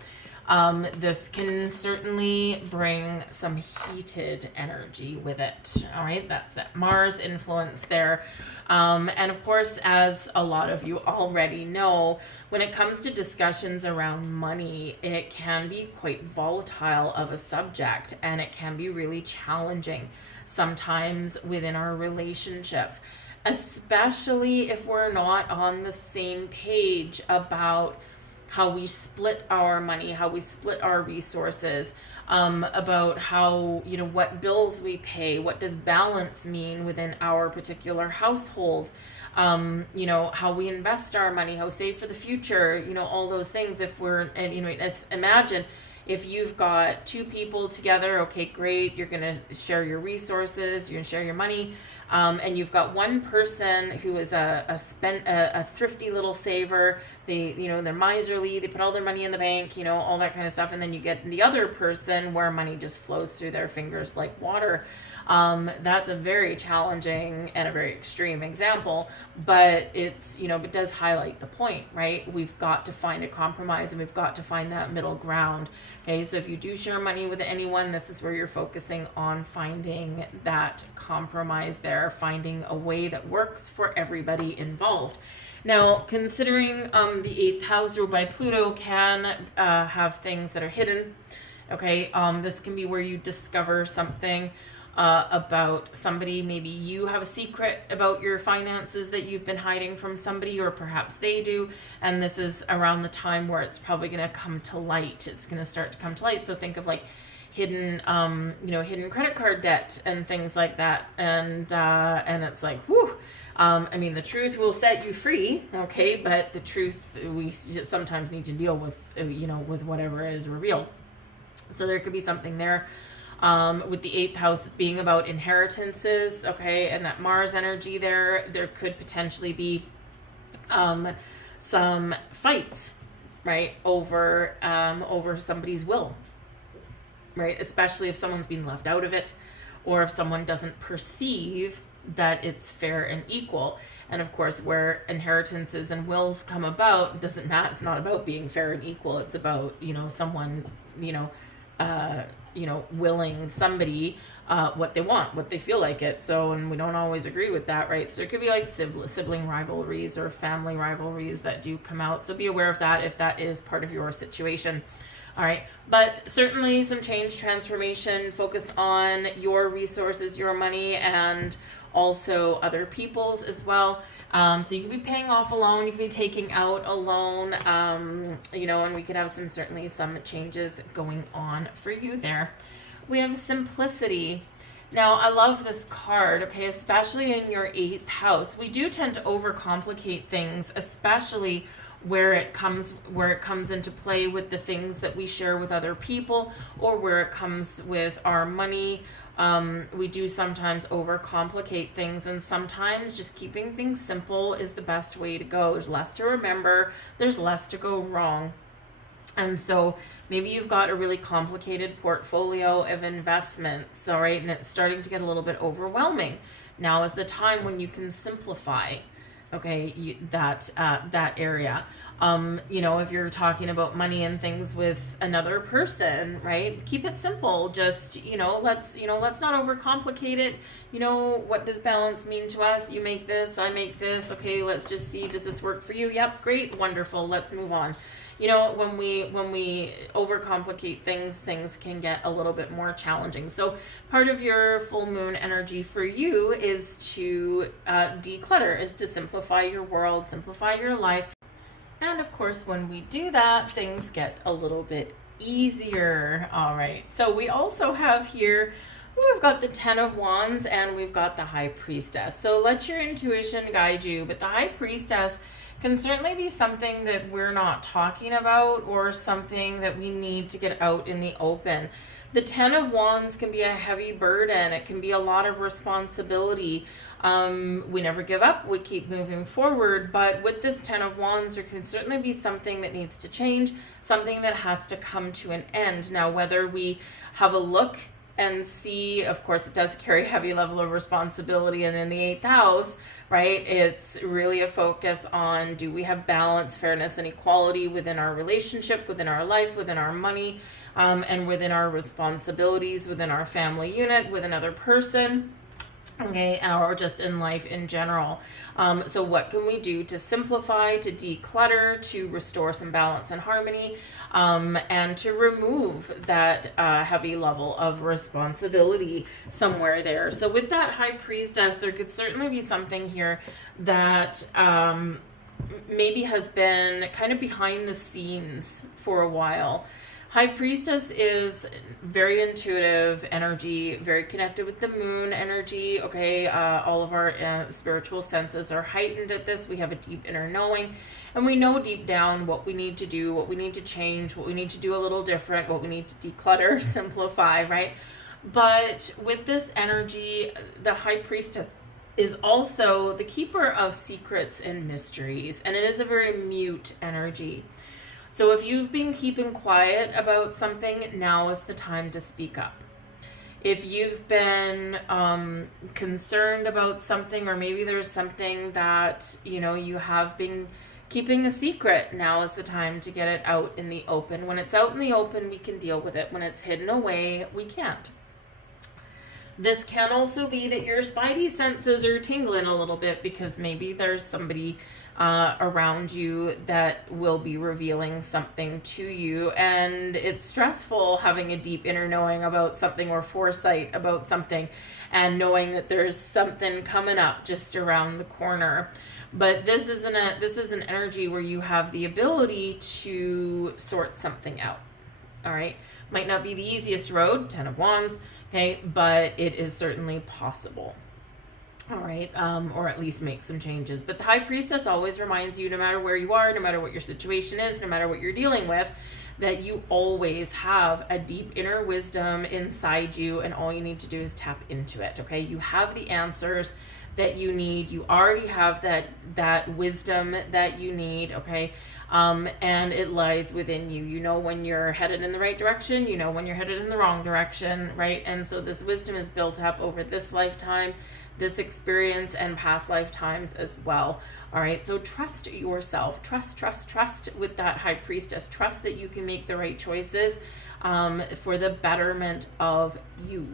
This can certainly bring some heated energy with it. All right. That's that Mars influence there. And of course, as a lot of you already know, when it comes to discussions around money, it can be quite volatile of a subject, and it can be really challenging sometimes within our relationships, especially if we're not on the same page about how we split our money, how we split our resources, about how, what bills we pay, what does balance mean within our particular household, how we invest our money, how we save for the future, all those things. If we're, and imagine if you've got two people together, okay, great, you're going to share your resources, you're going to share your money, and you've got one person who is a thrifty little saver. They're miserly, they put all their money in the bank, all that kind of stuff. And then you get the other person where money just flows through their fingers like water. That's a very challenging and a very extreme example, but it does highlight the point, right? We've got to find a compromise, and we've got to find that middle ground. Okay. So if you do share money with anyone, this is where you're focusing on finding that compromise there, finding a way that works for everybody involved. Now, considering the 8th house ruled by Pluto can have things that are hidden. Okay. This can be where you discover something about somebody. Maybe you have a secret about your finances that you've been hiding from somebody, or perhaps they do. And this is around the time where it's probably going to come to light. It's going to start to come to light. So think of like hidden credit card debt and things like that. And it's like, whew. The truth will set you free. Okay. But the truth, we sometimes need to deal with, with whatever is revealed. So there could be something there. With the 8th house being about inheritances, okay, and that Mars energy there could potentially be some fights, right, over somebody's will, right, especially if someone's being left out of it, or if someone doesn't perceive that it's fair and equal. And of course, where inheritances and wills come about, doesn't matter. It's not about being fair and equal. It's about, someone, willing somebody what they want, what they feel like it. So, and we don't always agree with that, right? So it could be like sibling rivalries or family rivalries that do come out. So be aware of that if that is part of your situation. All right. But certainly some change, transformation, focus on your resources, your money, and also other people's as well. So you could be paying off a loan, you could be taking out a loan, and we could have certainly some changes going on for you there. We have simplicity. Now, I love this card, okay, especially in your 8th house. We do tend to overcomplicate things, especially where it comes into play with the things that we share with other people, or where it comes with our money. We do sometimes overcomplicate things, and sometimes just keeping things simple is the best way to go. There's less to remember, there's less to go wrong. And so maybe you've got a really complicated portfolio of investments, all right, and it's starting to get a little bit overwhelming. Now is the time when you can simplify, okay, that area. If you're talking about money and things with another person, right? Keep it simple. Just, let's not overcomplicate it. What does balance mean to us? You make this, I make this. Okay, let's just see, does this work for you? Yep, great, wonderful. Let's move on. When we overcomplicate things can get a little bit more challenging. So part of your full moon energy for you is to declutter, is to simplify your world, simplify your life. And of course, when we do that, things get a little bit easier. All right. So we also have here, we've got the 10 of Wands and we've got the High Priestess. So let your intuition guide you. But the High Priestess can certainly be something that we're not talking about or something that we need to get out in the open. The 10 of Wands can be a heavy burden. It can be a lot of responsibility. We never give up. We keep moving forward. But with this 10 of Wands, there can certainly be something that needs to change, something that has to come to an end. Now, whether we have a look and see, of course, it does carry a heavy level of responsibility. And in the 8th house, right, it's really a focus on, do we have balance, fairness, and equality within our relationship, within our life, within our money, and within our responsibilities, within our family unit, with another person, okay, or just in life in general. So what can we do to simplify, to declutter, to restore some balance and harmony, and to remove that heavy level of responsibility somewhere there? So with that High Priestess, there could certainly be something here that maybe has been kind of behind the scenes for a while. High Priestess is very intuitive energy, very connected with the moon energy, okay? All of our spiritual senses are heightened at this. We have a deep inner knowing, and we know deep down what we need to do, what we need to change, what we need to do a little different, what we need to declutter, simplify, right? But with this energy, the High Priestess is also the keeper of secrets and mysteries, and it is a very mute energy. So if you've been keeping quiet about something, now is the time to speak up. If you've been concerned about something, or maybe there's something that, you have been keeping a secret, now is the time to get it out in the open. When it's out in the open, we can deal with it. When it's hidden away, we can't. This can also be that your spidey senses are tingling a little bit because maybe there's somebody around you that will be revealing something to you, and it's stressful having a deep inner knowing about something, or foresight about something, and knowing that there's something coming up just around the corner. But this is an energy where you have the ability to sort something out. All right, might not be the easiest road, 10 of Wands, okay, but it is certainly possible. All right, or at least make some changes. But the High Priestess always reminds you, no matter where you are, no matter what your situation is, no matter what you're dealing with, that you always have a deep inner wisdom inside you, and all you need to do is tap into it, okay? You have the answers that you need. You already have that wisdom that you need, okay? And it lies within you. You know when you're headed in the right direction, you know when you're headed in the wrong direction, right? And so this wisdom is built up over this lifetime, this experience, and past lifetimes as well. All right, so trust yourself. Trust with that High Priestess. Trust that you can make the right choices for the betterment of you.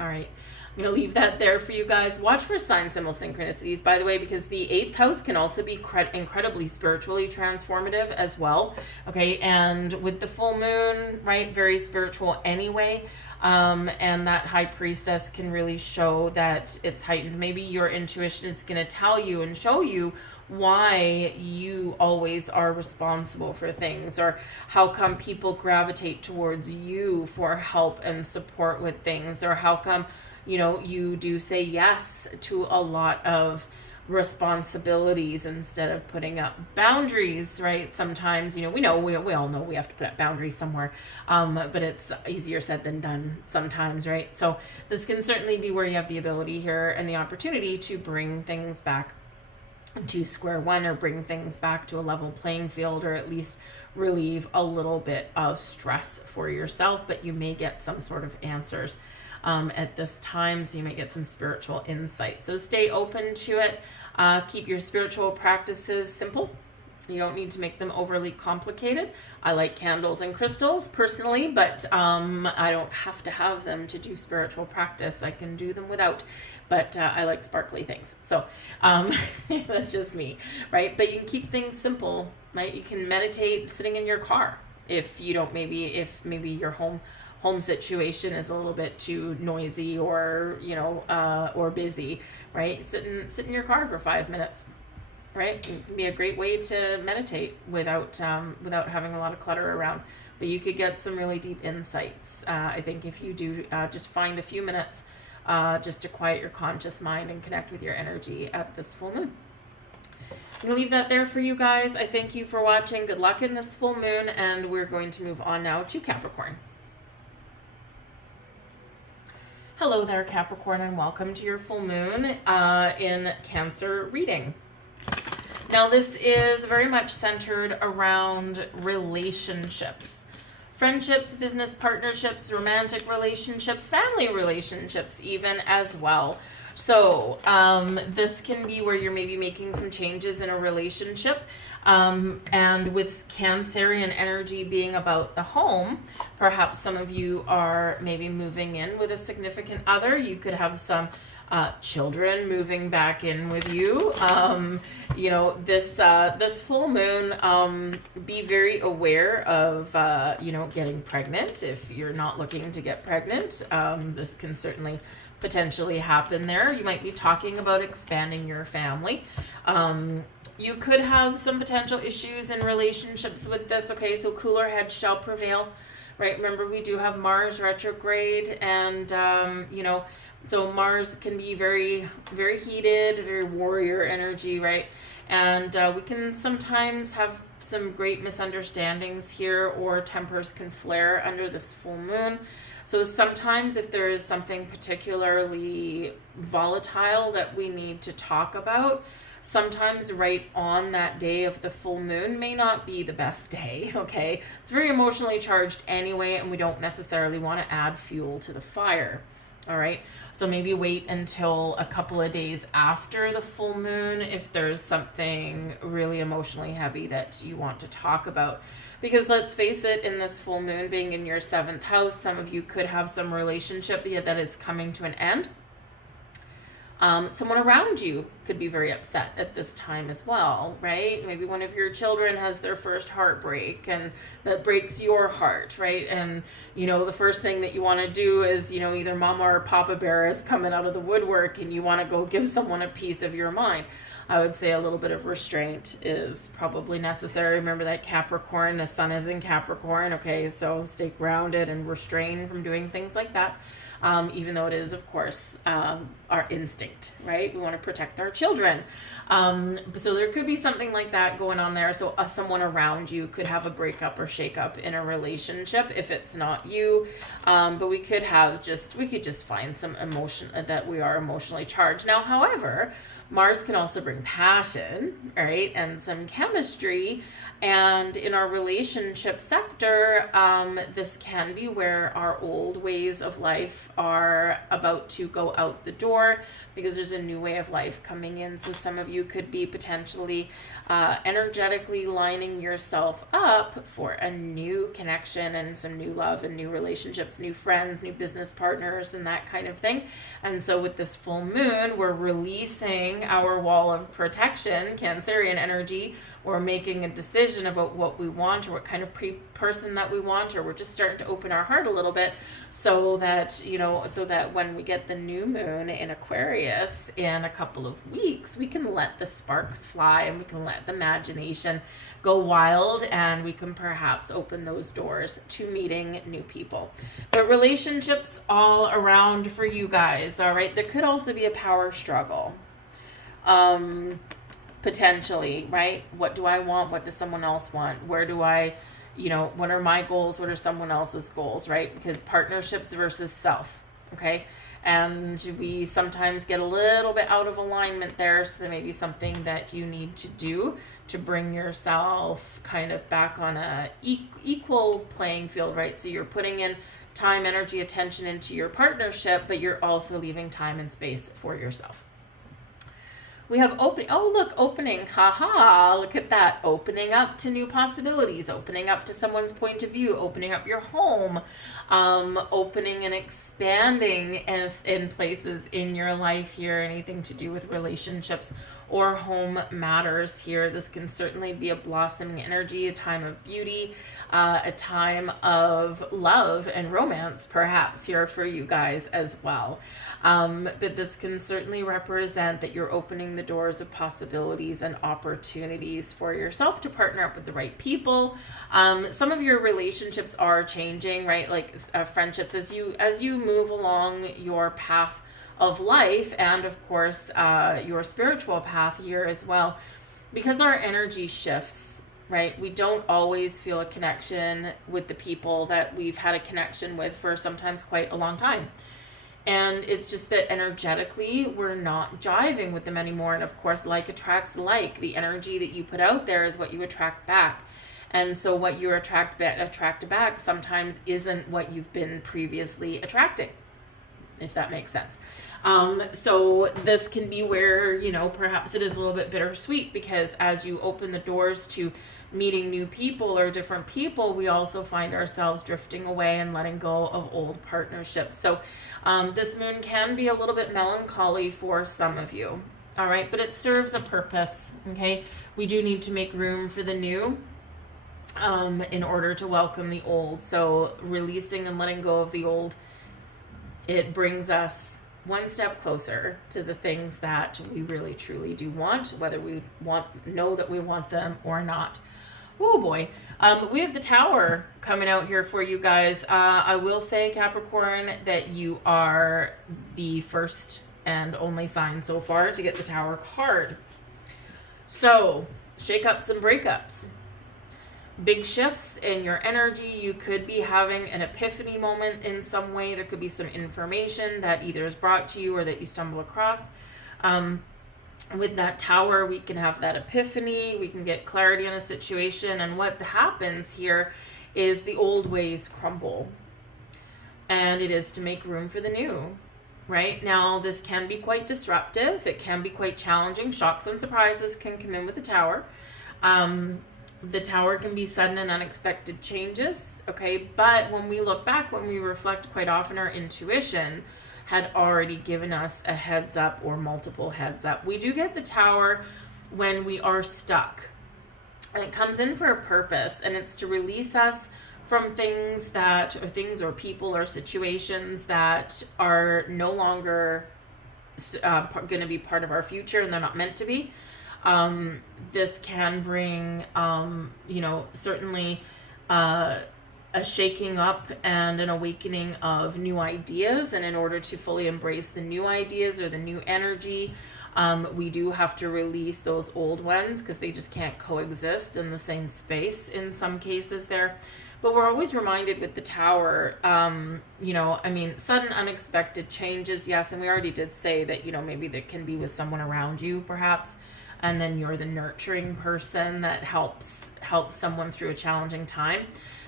All right, I'm going to leave that there for you guys. Watch for sign symbol synchronicities, by the way, because the 8th house can also be incredibly spiritually transformative as well. Okay, and with the full moon, right, very spiritual anyway. And that High Priestess can really show that it's heightened. Maybe your intuition is going to tell you and show you why you always are responsible for things, or how come people gravitate towards you for help and support with things, or how come, you do say yes to a lot of responsibilities instead of putting up boundaries, right? Sometimes, we all know we have to put up boundaries somewhere, but it's easier said than done sometimes, right? So this can certainly be where you have the ability here and the opportunity to bring things back to square one, or bring things back to a level playing field, or at least relieve a little bit of stress for yourself. But you may get some sort of answers at this time, so you may get some spiritual insight. So stay open to it. Keep your spiritual practices simple. You don't need to make them overly complicated. I like candles and crystals personally, but I don't have to have them to do spiritual practice. I can do them without, but I like sparkly things. So that's just me, right? But you can keep things simple, right? You can meditate sitting in your car if maybe your home situation is a little bit too noisy, or or busy, right? Sit in your car for 5 minutes, right? It can be a great way to meditate without having a lot of clutter around. But you could get some really deep insights, I think, if you do just find a few minutes just to quiet your conscious mind and connect with your energy at this full moon. I'm going to leave that there for you guys. I thank you for watching. Good luck in this full moon, and we're going to move on now to Capricorn. Hello there, Capricorn, and welcome to your full moon in Cancer reading. Now, this is very much centered around relationships. Friendships, business partnerships, romantic relationships, family relationships even as well. So this can be where you're maybe making some changes in a relationship. And with Cancerian energy being about the home, perhaps some of you are maybe moving in with a significant other. You could have some children moving back in with you. You know, this full moon, be very aware of, you know, getting pregnant. If you're not looking to get pregnant, this can certainly potentially happen there. You might be talking about expanding your family. You could have some potential issues in relationships with this. Okay, so cooler heads shall prevail, right? Remember, we do have Mars retrograde, and, you know, so Mars can be very, very heated, very warrior energy, right? And we can sometimes have some great misunderstandings here, or tempers can flare under this full moon. So sometimes if there is something particularly volatile that we need to talk about, sometimes right on that day of the full moon may not be the best day, okay? It's very emotionally charged anyway, and we don't necessarily want to add fuel to the fire, all right? So maybe wait until a couple of days after the full moon if there's something really emotionally heavy that you want to talk about. Because let's face it, in this full moon being in your 7th house, some of you could have some relationship that is coming to an end. Someone around you could be very upset at this time as well, right? Maybe one of your children has their first heartbreak, and that breaks your heart, right? And, you know, the first thing that you want to do is, you know, either mama or papa bear is coming out of the woodwork, and you want to go give someone a piece of your mind. I would say a little bit of restraint is probably necessary. Remember that Capricorn, the sun is in Capricorn, okay? So stay grounded and restrain from doing things like that. Even though it is, of course, our instinct, right? We want to protect our children. So there could be something like that going on there. So someone around you could have a breakup or shakeup in a relationship if it's not you. But we could just find some emotion that we are emotionally charged. Now, however, Mars can also bring passion, right? And some chemistry. And in our relationship sector, this can be where our old ways of life are about to go out the door because there's a new way of life coming in. So some of you could be potentially energetically lining yourself up for a new connection and some new love and new relationships, new friends, new business partners, and that kind of thing. And so with this full moon, we're releasing our wall of protection, Cancerian energy. We're making a decision about what we want or what kind of person that we want, or we're just starting to open our heart a little bit so that, you know, so that when we get the new moon in Aquarius in a couple of weeks, we can let the sparks fly and we can let the imagination go wild, and we can perhaps open those doors to meeting new people. But relationships all around for you guys, all right? There could also be a power struggle. Potentially, right? What do I want? What does someone else want? Where do I, you know, what are my goals? What are someone else's goals, right? Because partnerships versus self, okay? And we sometimes get a little bit out of alignment there. So there may be something that you need to do to bring yourself kind of back on a equal playing field, right? So you're putting in time, energy, attention into your partnership, but you're also leaving time and space for yourself. We have opening. Oh, look, opening. Haha, look at that. Opening up to new possibilities, opening up to someone's point of view, opening up your home, opening and expanding in places in your life here, anything to do with relationships or home matters here. This can certainly be a blossoming energy, a time of beauty, a time of love and romance perhaps here for you guys as well. But this can certainly represent that you're opening the doors of possibilities and opportunities for yourself to partner up with the right people. Some of your relationships are changing, right? Like friendships, as you move along your path of life, and of course your spiritual path here as well, because our energy shifts, right? We don't always feel a connection with the people that we've had a connection with for sometimes quite a long time. And it's just that energetically, we're not jiving with them anymore. And of course, like attracts like. The energy that you put out there is what you attract back. And so what you attract back sometimes isn't what you've been previously attracting, if that makes sense. So this can be where, you know, perhaps it is a little bit bittersweet, because as you open the doors to meeting new people or different people, we also find ourselves drifting away and letting go of old partnerships. So this moon can be a little bit melancholy for some of you. All right, but it serves a purpose. Okay, we do need to make room for the new in order to welcome the old. So releasing and letting go of the old, it brings us one step closer to the things that we really truly do want, whether we know that we want them or not. Oh boy. We have the Tower coming out here for you guys. I will say, Capricorn, that you are the first and only sign so far to get the Tower card. So, shake-ups and breakups. Big shifts in your energy. You could be having an epiphany moment in some way. There could be some information that either is brought to you or that you stumble across. With that Tower, we can have that epiphany. We can get clarity on a situation. And what happens here is the old ways crumble. And it is to make room for the new. Right? Now, this can be quite disruptive. It can be quite challenging. Shocks and surprises can come in with the Tower. The Tower can be sudden and unexpected changes, okay? But when we look back, when we reflect, quite often our intuition had already given us a heads up or multiple heads up. We do get the Tower when we are stuck. And it comes in for a purpose, and it's to release us from things or people or situations that are no longer going to be part of our future, and they're not meant to be. This can bring, certainly a shaking up and an awakening of new ideas. And in order to fully embrace the new ideas or the new energy, we do have to release those old ones, because they just can't coexist in the same space in some cases there. But we're always reminded with the Tower, sudden unexpected changes, yes. And we already did say that, maybe that can be with someone around you, perhaps. And then you're the nurturing person that helps someone through a challenging time,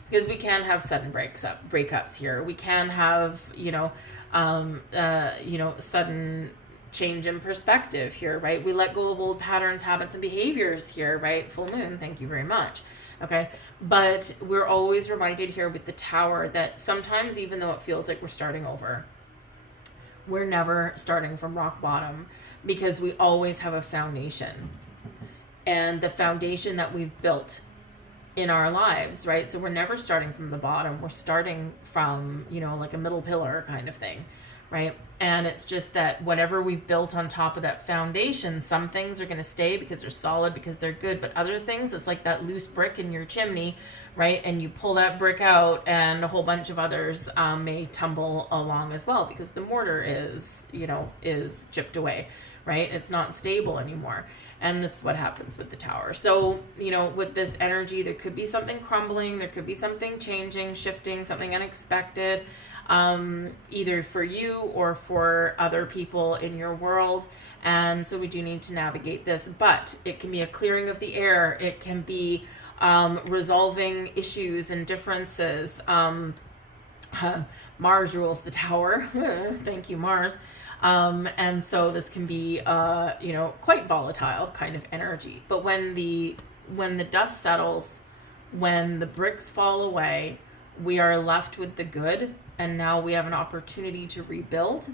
because we can have sudden breakups here. We can have, sudden change in perspective here, right? We let go of old patterns, habits, and behaviors here, right? Full moon, thank you very much. Okay. But we're always reminded here with the Tower that sometimes, even though it feels like we're starting over, we're never starting from rock bottom, because we always have a foundation, and the foundation that we've built in our lives, right? So we're never starting from the bottom. We're starting from, like a middle pillar kind of thing, right? And it's just that whatever we've built on top of that foundation, some things are going to stay because they're solid, because they're good, but other things, it's like that loose brick in your chimney, right? And you pull that brick out, and a whole bunch of others may tumble along as well, because the mortar is chipped away, right? It's not stable anymore. And this is what happens with the Tower. So, with this energy, there could be something crumbling, there could be something changing, shifting, something unexpected, either for you or for other people in your world. And so we do need to navigate this, but it can be a clearing of the air. It can be resolving issues and differences. Mars rules the Tower. Thank you, Mars. And so this can be, quite volatile kind of energy. But when the dust settles, when the bricks fall away, we are left with the good. And now we have an opportunity to rebuild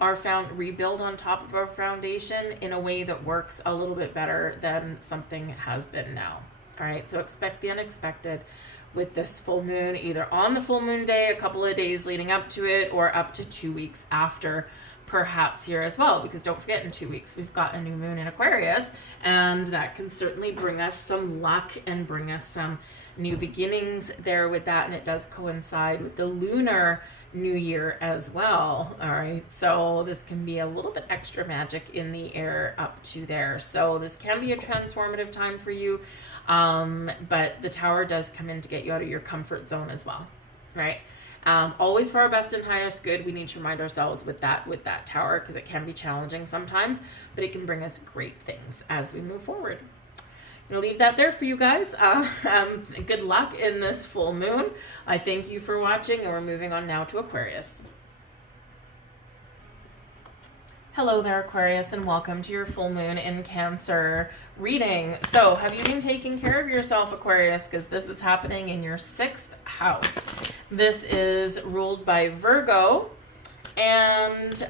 rebuild on top of our foundation in a way that works a little bit better than something has been now. All right, so expect the unexpected with this full moon, either on the full moon day, a couple of days leading up to it, or up to 2 weeks after, perhaps here as well, because don't forget, in 2 weeks we've got a new moon in Aquarius, and that can certainly bring us some luck and bring us some new beginnings there with that, and it does coincide with the lunar new year as well. All right, so this can be a little bit extra magic in the air up to there, so this can be a transformative time for you, but the Tower does come in to get you out of your comfort zone as well, right? Always for our best and highest good. We need to remind ourselves with that Tower, because it can be challenging sometimes, but it can bring us great things as we move forward. I'm going to leave that there for you guys. Good luck in this full moon. I thank you for watching, and we're moving on now to Aquarius. Hello there, Aquarius, and welcome to your full moon in Cancer reading. So, have you been taking care of yourself, Aquarius? Because this is happening in your 6th house. This is ruled by Virgo, and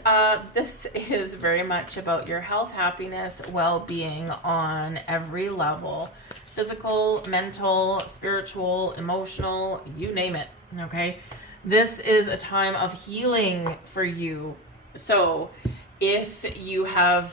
this is very much about your health, happiness, well-being on every level. Physical, mental, spiritual, emotional, you name it, okay? This is a time of healing for you. So, if you have,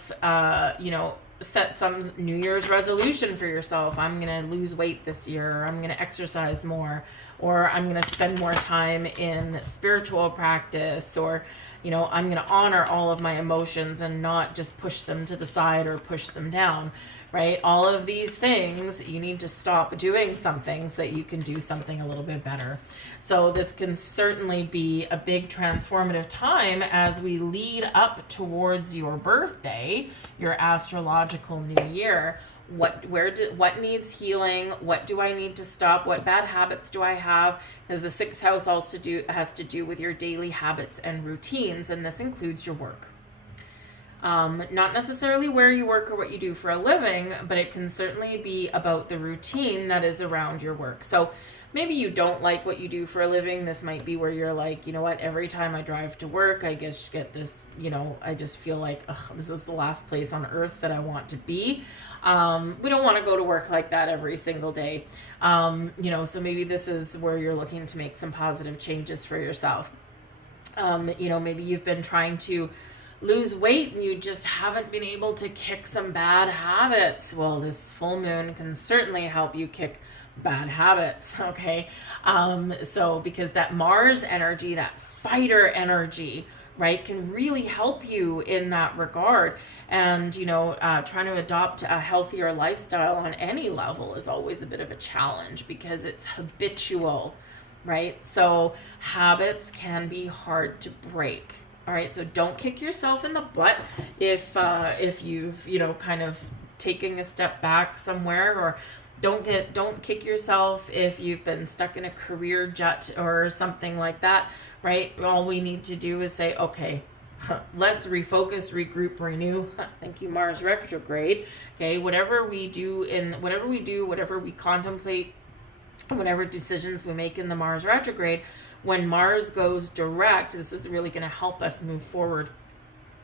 set some New Year's resolution for yourself, I'm going to lose weight this year, or I'm going to exercise more, or I'm going to spend more time in spiritual practice, or, I'm going to honor all of my emotions and not just push them to the side or push them down, right? All of these things, you need to stop doing something so that you can do something a little bit better. So this can certainly be a big transformative time as we lead up towards your birthday, your astrological new year. What needs healing? What do I need to stop? What bad habits do I have? Because the 6th house also has to do with your daily habits and routines, and this includes your work. Not necessarily where you work or what you do for a living, but it can certainly be about the routine that is around your work. So maybe you don't like what you do for a living. This might be where you're like, you know what, every time I drive to work, I just get this, I just feel like, this is the last place on earth that I want to be. We don't want to go to work like that every single day. So maybe this is where you're looking to make some positive changes for yourself. Maybe you've been trying to lose weight and you just haven't been able to kick some bad habits. Well, this full moon can certainly help you kick bad habits, okay? So because that Mars energy, that fighter energy, right, can really help you in that regard. And, trying to adopt a healthier lifestyle on any level is always a bit of a challenge because it's habitual, right? So habits can be hard to break. All right, so don't kick yourself in the butt if you've, kind of taken a step back somewhere, or don't kick yourself if you've been stuck in a career rut or something like that, right? All we need to do is say, okay, let's refocus, regroup, renew. Thank you, Mars retrograde. Okay, whatever we contemplate, whatever decisions we make in the Mars retrograde, when Mars goes direct, this is really going to help us move forward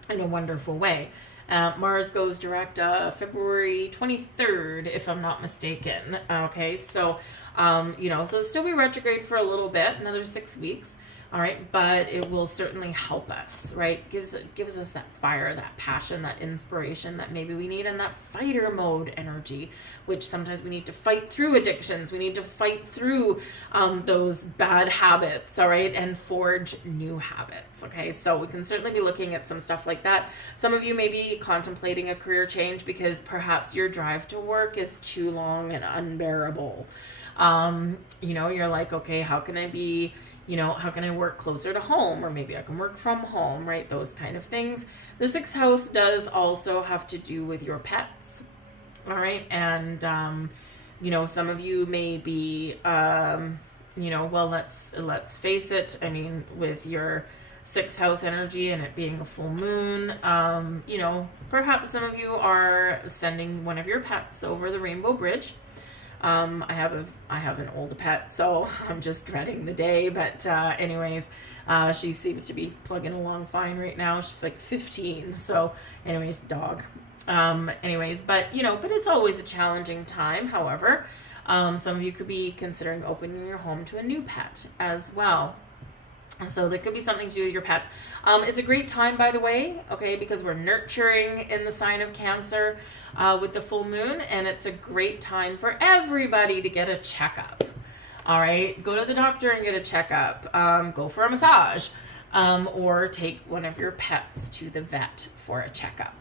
in a wonderful way. Mars goes direct February 23rd, if I'm not mistaken. Okay, so, so it'll still be retrograde for a little bit, another 6 weeks. All right, but it will certainly help us, right? Gives us that fire, that passion, that inspiration that maybe we need, and that fighter mode energy, which sometimes we need to fight through addictions. We need to fight through those bad habits, all right, and forge new habits, okay? So we can certainly be looking at some stuff like that. Some of you may be contemplating a career change because perhaps your drive to work is too long and unbearable. You're like, okay, how can I work closer to home, or maybe I can work from home, right? Those kind of things. The 6th house does also have to do with your pets, all right? And, some of you may be, well, let's face it. I mean, with your 6th house energy and it being a full moon, perhaps some of you are sending one of your pets over the Rainbow Bridge. I have an old pet, so I'm just dreading the day. But anyways, she seems to be plugging along fine right now. She's like 15. So anyways, dog. Anyways, but but it's always a challenging time. However, some of you could be considering opening your home to a new pet as well. So there could be something to do with your pets. It's a great time, by the way, okay, because we're nurturing in the sign of Cancer with the full moon, and it's a great time for everybody to get a checkup. All right, go to the doctor and get a checkup. Go for a massage, or take one of your pets to the vet for a checkup.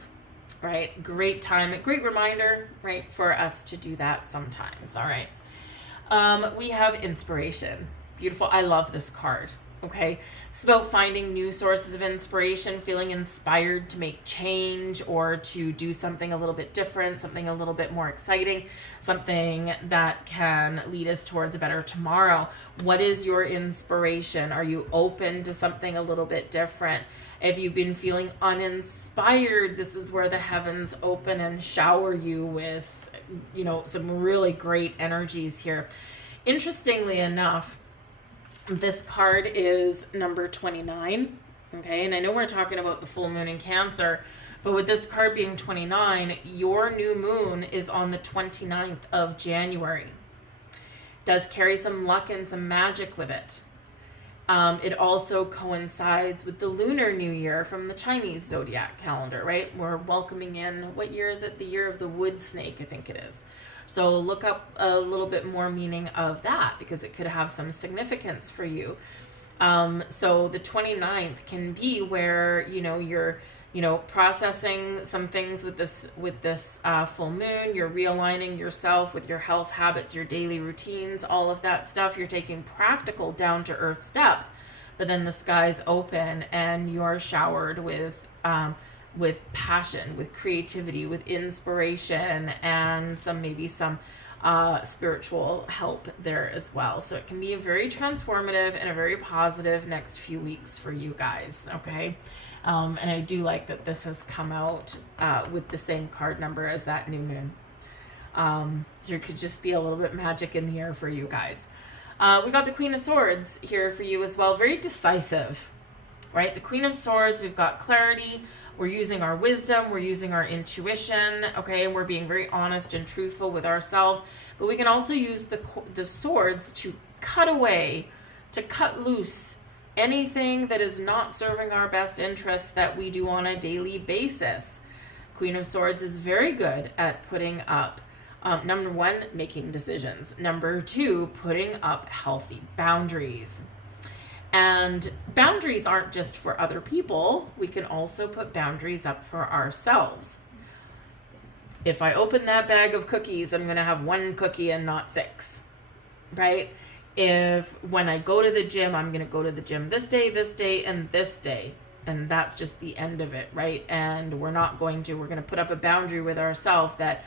Right, great time, great reminder, right, for us to do that sometimes. All right, we have inspiration. Beautiful. I love this card. Okay, it's about finding new sources of inspiration, feeling inspired to make change or to do something a little bit different, something a little bit more exciting, something that can lead us towards a better tomorrow. What is your inspiration? Are you open to something a little bit different? If you've been feeling uninspired, this is where the heavens open and shower you with, some really great energies here. Interestingly enough, this card is number 29, okay? And I know we're talking about the full moon in Cancer, but with this card being 29, your new moon is on the 29th of January. Does carry some luck and some magic with it. It also coincides with the Lunar New Year from the Chinese Zodiac calendar, right? We're welcoming in, what year is it? The year of the wood snake, I think it is. So look up a little bit more meaning of that because it could have some significance for you. So the 29th can be where, you're, processing some things with this full moon. You're realigning yourself with your health habits, your daily routines, all of that stuff. You're taking practical down to earth steps, but then the skies open and you're showered with passion, with creativity, with inspiration, and maybe some spiritual help there as well. So it can be a very transformative and a very positive next few weeks for you guys, okay? And I do like that this has come out with the same card number as that new moon. So it could just be a little bit magic in the air for you guys. We got the Queen of Swords here for you as well. Very decisive, right? The Queen of Swords, we've got clarity. We're using our wisdom, we're using our intuition, okay, and we're being very honest and truthful with ourselves. But we can also use the swords to cut away, to cut loose anything that is not serving our best interests that we do on a daily basis. Queen of Swords is very good at putting up, number one, making decisions. Number two, putting up healthy boundaries. And boundaries aren't just for other people. We can also put boundaries up for ourselves. If I open that bag of cookies, I'm going to have one cookie and not 6, right? If when I go to the gym, I'm going to go to the gym this day, and this day. And that's just the end of it, right? And we're going to put up a boundary with ourselves that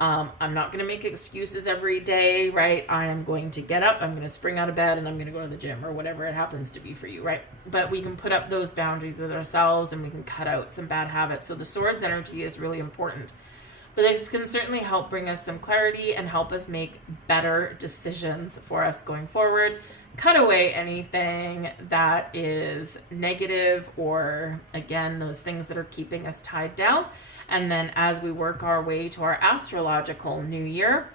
I'm not going to make excuses every day, right? I am going to get up, I'm going to spring out of bed, and I'm going to go to the gym or whatever it happens to be for you, right? But we can put up those boundaries with ourselves and we can cut out some bad habits. So the Swords energy is really important. But this can certainly help bring us some clarity and help us make better decisions for us going forward. Cut away anything that is negative or, again, those things that are keeping us tied down. And then as we work our way to our astrological new year,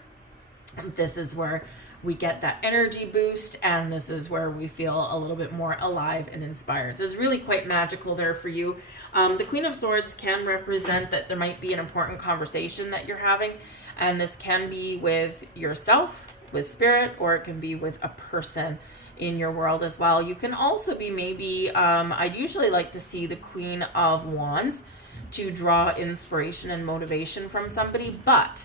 this is where we get that energy boost, and this is where we feel a little bit more alive and inspired. So it's really quite magical there for you. The Queen of Swords can represent that there might be an important conversation that you're having, and this can be with yourself, with spirit, or it can be with a person in your world as well. You can also be maybe, I usually like to see the Queen of Wands to draw inspiration and motivation from somebody, but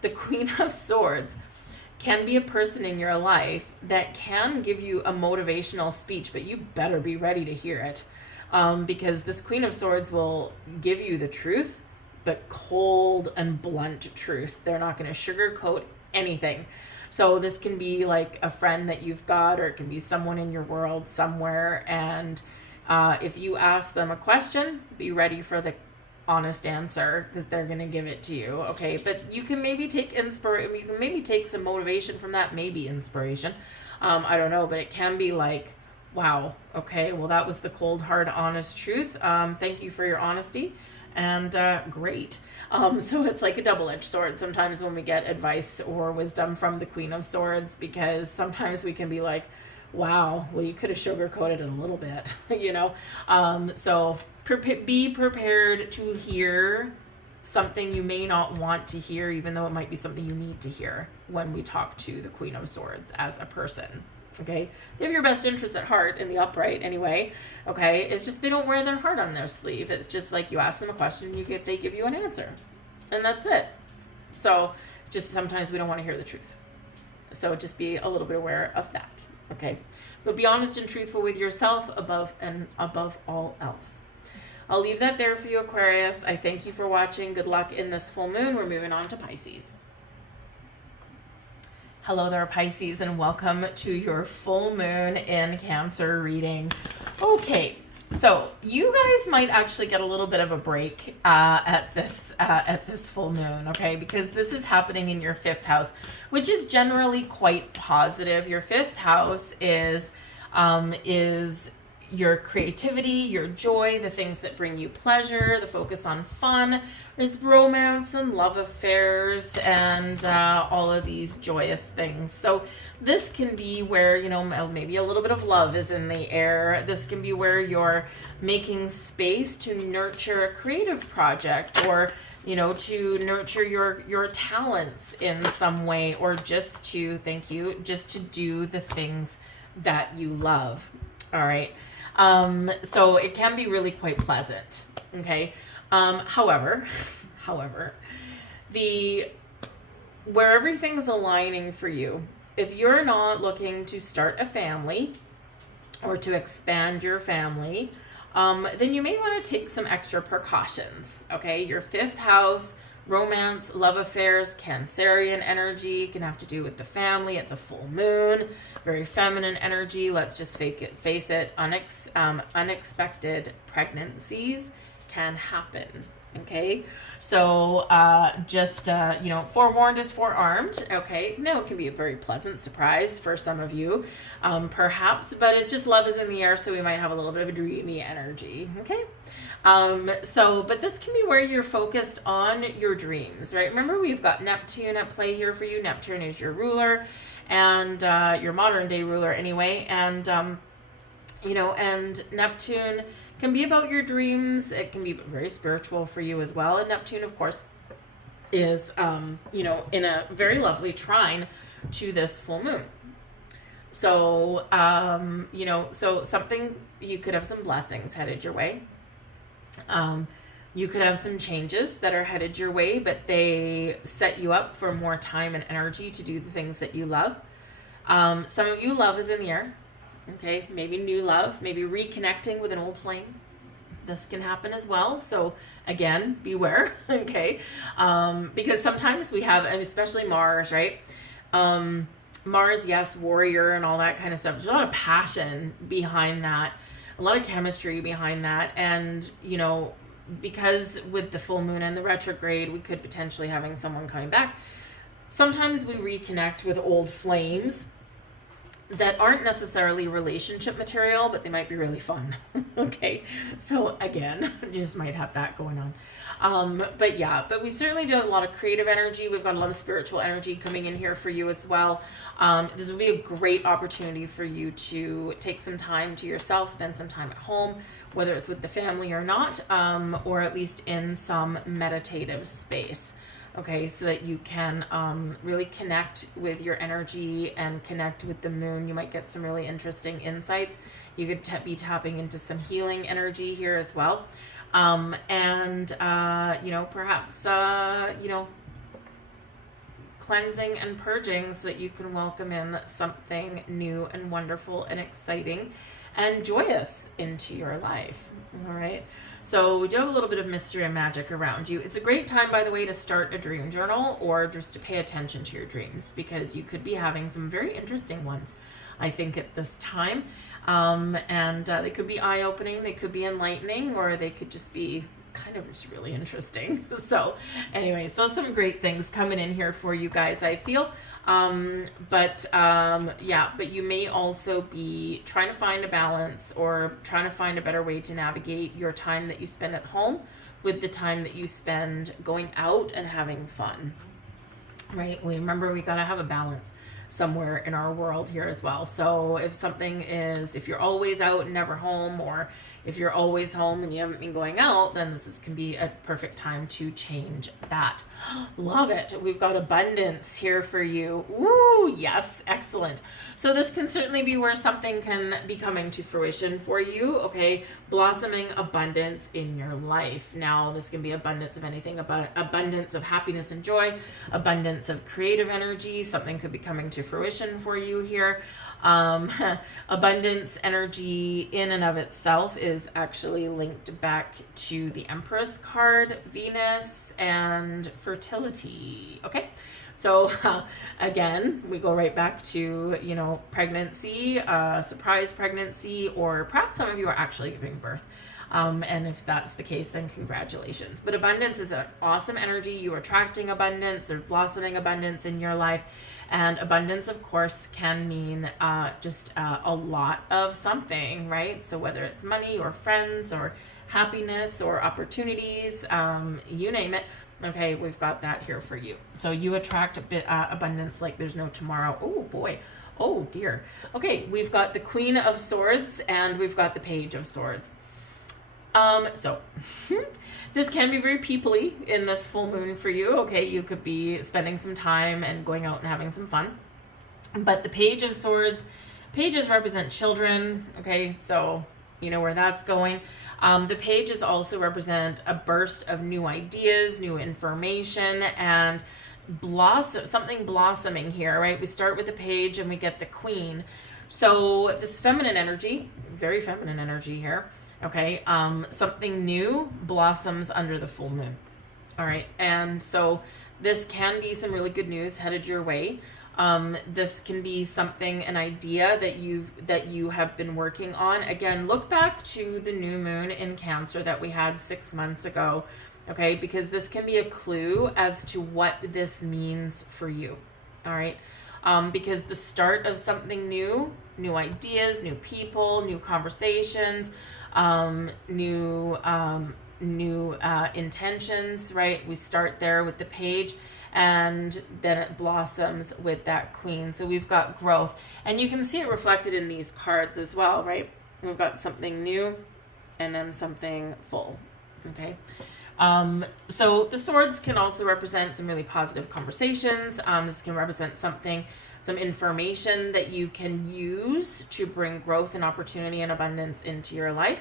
the Queen of Swords can be a person in your life that can give you a motivational speech, but you better be ready to hear it, because this Queen of Swords will give you the truth, but cold and blunt truth. They're not going to sugarcoat anything. So this can be like a friend that you've got, or it can be someone in your world somewhere, and if you ask them a question, be ready for the honest answer because they're going to give it to you. Okay. But you can maybe take you can maybe take some motivation from that, maybe inspiration. I don't know, but it can be like, wow, okay, well, that was the cold, hard, honest truth. Thank you for your honesty. And great. So it's like a double-edged sword sometimes when we get advice or wisdom from the Queen of Swords, because sometimes we can be like, wow, well, you could have sugarcoated it a little bit, you know? So be prepared to hear something you may not want to hear, even though it might be something you need to hear when we talk to the Queen of Swords as a person. Okay, they have your best interest at heart in the upright anyway. Okay, it's just they don't wear their heart on their sleeve. It's just like you ask them a question, they give you an answer, and that's it. So just sometimes we don't want to hear the truth. So just be a little bit aware of that. Okay, but be honest and truthful with yourself above all else. I'll leave that there for you, Aquarius. I thank you for watching. Good luck in this full moon. We're moving on to Pisces. Hello there, Pisces, and welcome to your full moon in Cancer reading. Okay, so you guys might actually get a little bit of a break at this full moon, okay? Because this is happening in your 5th house, which is generally quite positive. Your 5th house is your creativity, your joy, the things that bring you pleasure, the focus on fun. It's romance and love affairs and all of these joyous things. So this can be where, you know, maybe a little bit of love is in the air. This can be where you're making space to nurture a creative project, or, you know, to nurture your talents in some way, or just to, just to do the things that you love. All right. So it can be really quite pleasant. Okay. However, where everything's aligning for you, if you're not looking to start a family or to expand your family, then you may want to take some extra precautions. Okay. Your 5th house, romance, love affairs, Cancerian energy can have to do with the family. It's a full moon, very feminine energy. Let's just face it. Unexpected pregnancies can happen. Okay, so you know, forewarned is forearmed. Okay, no, it can be a very pleasant surprise for some of you, perhaps, but it's just love is in the air, so we might have a little bit of a dreamy energy. Okay, but this can be where you're focused on your dreams, right? Remember, we've got Neptune at play here for you. Neptune is your ruler, and your modern day ruler anyway, and you know, and Neptune can be about your dreams. It can be very spiritual for you as well. And Neptune, of course, is, you know, in a very lovely trine to this full moon. So, you know, so you could have some blessings headed your way. You could have some changes that are headed your way, but they set you up for more time and energy to do the things that you love. Some of you, love is in the air. Okay, maybe new love, maybe reconnecting with an old flame. This can happen as well. So again, beware, okay? Because sometimes we have, and especially Mars, right? Mars, yes, warrior and all that kind of stuff. There's a lot of passion behind that, a lot of chemistry behind that. And, you know, because with the full moon and the retrograde, we could potentially having someone coming back. Sometimes we reconnect with old flames that aren't necessarily relationship material, but they might be really fun. Okay, so again, you just might have that going on. But we certainly do have a lot of creative energy. We've got a lot of spiritual energy coming in here for you as well. This would be a great opportunity for you to take some time to yourself, spend some time at home, whether it's with the family or not, or at least in some meditative space. Okay, so that you can really connect with your energy and connect with the moon. You might get some really interesting insights. You could be tapping into some healing energy here as well. You know, perhaps, you know, cleansing and purging so that you can welcome in something new and wonderful and exciting and joyous into your life. All right. So we do have a little bit of mystery and magic around you. It's a great time, by the way, to start a dream journal or just to pay attention to your dreams, because you could be having some very interesting ones, I think, at this time. They could be eye-opening, they could be enlightening, or they could just be kind of just really interesting. So anyway, so some great things coming in here for you guys, I feel. But you may also be trying to find a balance or trying to find a better way to navigate your time that you spend at home with the time that you spend going out and having fun, right? We got to have a balance somewhere in our world here as well. So if you're always out and never home, or if you're always home and you haven't been going out, then this can be a perfect time to change that. Love it. We've got abundance here for you. Woo, yes, excellent. So this can certainly be where something can be coming to fruition for you, okay? Blossoming abundance in your life. Now, this can be abundance of anything, abundance of happiness and joy, abundance of creative energy. Something could be coming to fruition for you here. Abundance energy in and of itself is actually linked back to the Empress card, Venus, and fertility. Okay, so again, we go right back to, pregnancy, surprise pregnancy, or perhaps some of you are actually giving birth. And if that's the case, then congratulations. But abundance is an awesome energy. You're attracting abundance or blossoming abundance in your life. And abundance, of course, can mean just a lot of something, right? So whether it's money or friends or happiness or opportunities, you name it. Okay, we've got that here for you. So you attract abundance like there's no tomorrow. Oh, boy. Oh, dear. Okay, we've got the Queen of Swords and we've got the Page of Swords. This can be very people-y in this full moon for you. Okay, you could be spending some time and going out and having some fun. But the Page of Swords, pages represent children. Okay, so you know where that's going. The pages also represent a burst of new ideas, new information, and something blossoming here, right? We start with the Page and we get the Queen. So this feminine energy, very feminine energy here. Okay, something new blossoms under the full moon. All right, and so this can be some really good news headed your way. This can be something, an idea that you have been working on. Again, look back to the new moon in Cancer that we had 6 months ago. Okay, because this can be a clue as to what this means for you. All right, because the start of something new ideas, new people, new conversations, new intentions, right? We start there with the Page and then it blossoms with that Queen. So we've got growth, and you can see it reflected in these cards as well, right? We've got something new and then something full. Okay. So the swords can also represent some really positive conversations. This can represent some information that you can use to bring growth and opportunity and abundance into your life.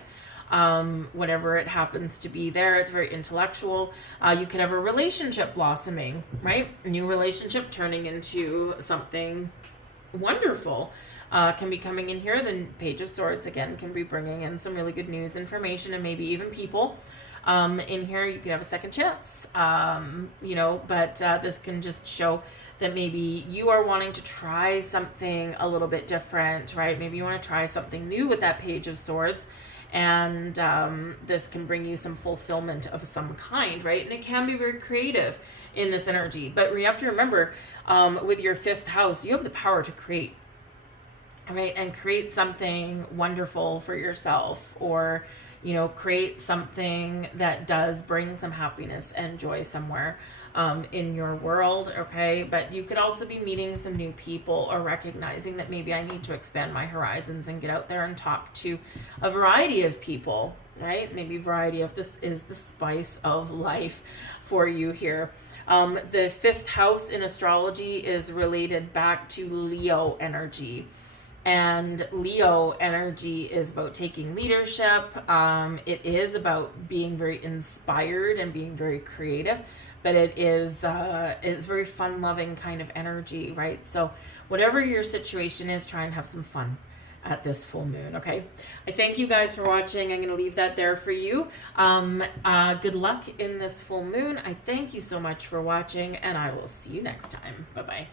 Whatever it happens to be there, it's very intellectual. You could have a relationship blossoming, right? A new relationship turning into something wonderful. Can be coming in here. The Page of Swords, again, can be bringing in some really good news, information, and maybe even people. In here, you could have a second chance, but this can just show that maybe you are wanting to try something a little bit different, right? Maybe you want to try something new with that Page of Swords, and this can bring you some fulfillment of some kind, right? And it can be very creative in this energy. But you have to remember, with your 5th house, you have the power to create, right? And create something wonderful for yourself, or create something that does bring some happiness and joy somewhere in your world, okay? But you could also be meeting some new people, or recognizing that maybe I need to expand my horizons and get out there and talk to a variety of people, right? Maybe variety of this is the spice of life for you here. The 5th house in astrology is related back to Leo energy. And Leo energy is about taking leadership. It is about being very inspired and being very creative, but it's very fun-loving kind of energy, right? So whatever your situation is, try and have some fun at this full moon, okay? I thank you guys for watching. I'm going to leave that there for you. Good luck in this full moon. I thank you so much for watching, and I will see you next time. Bye-bye.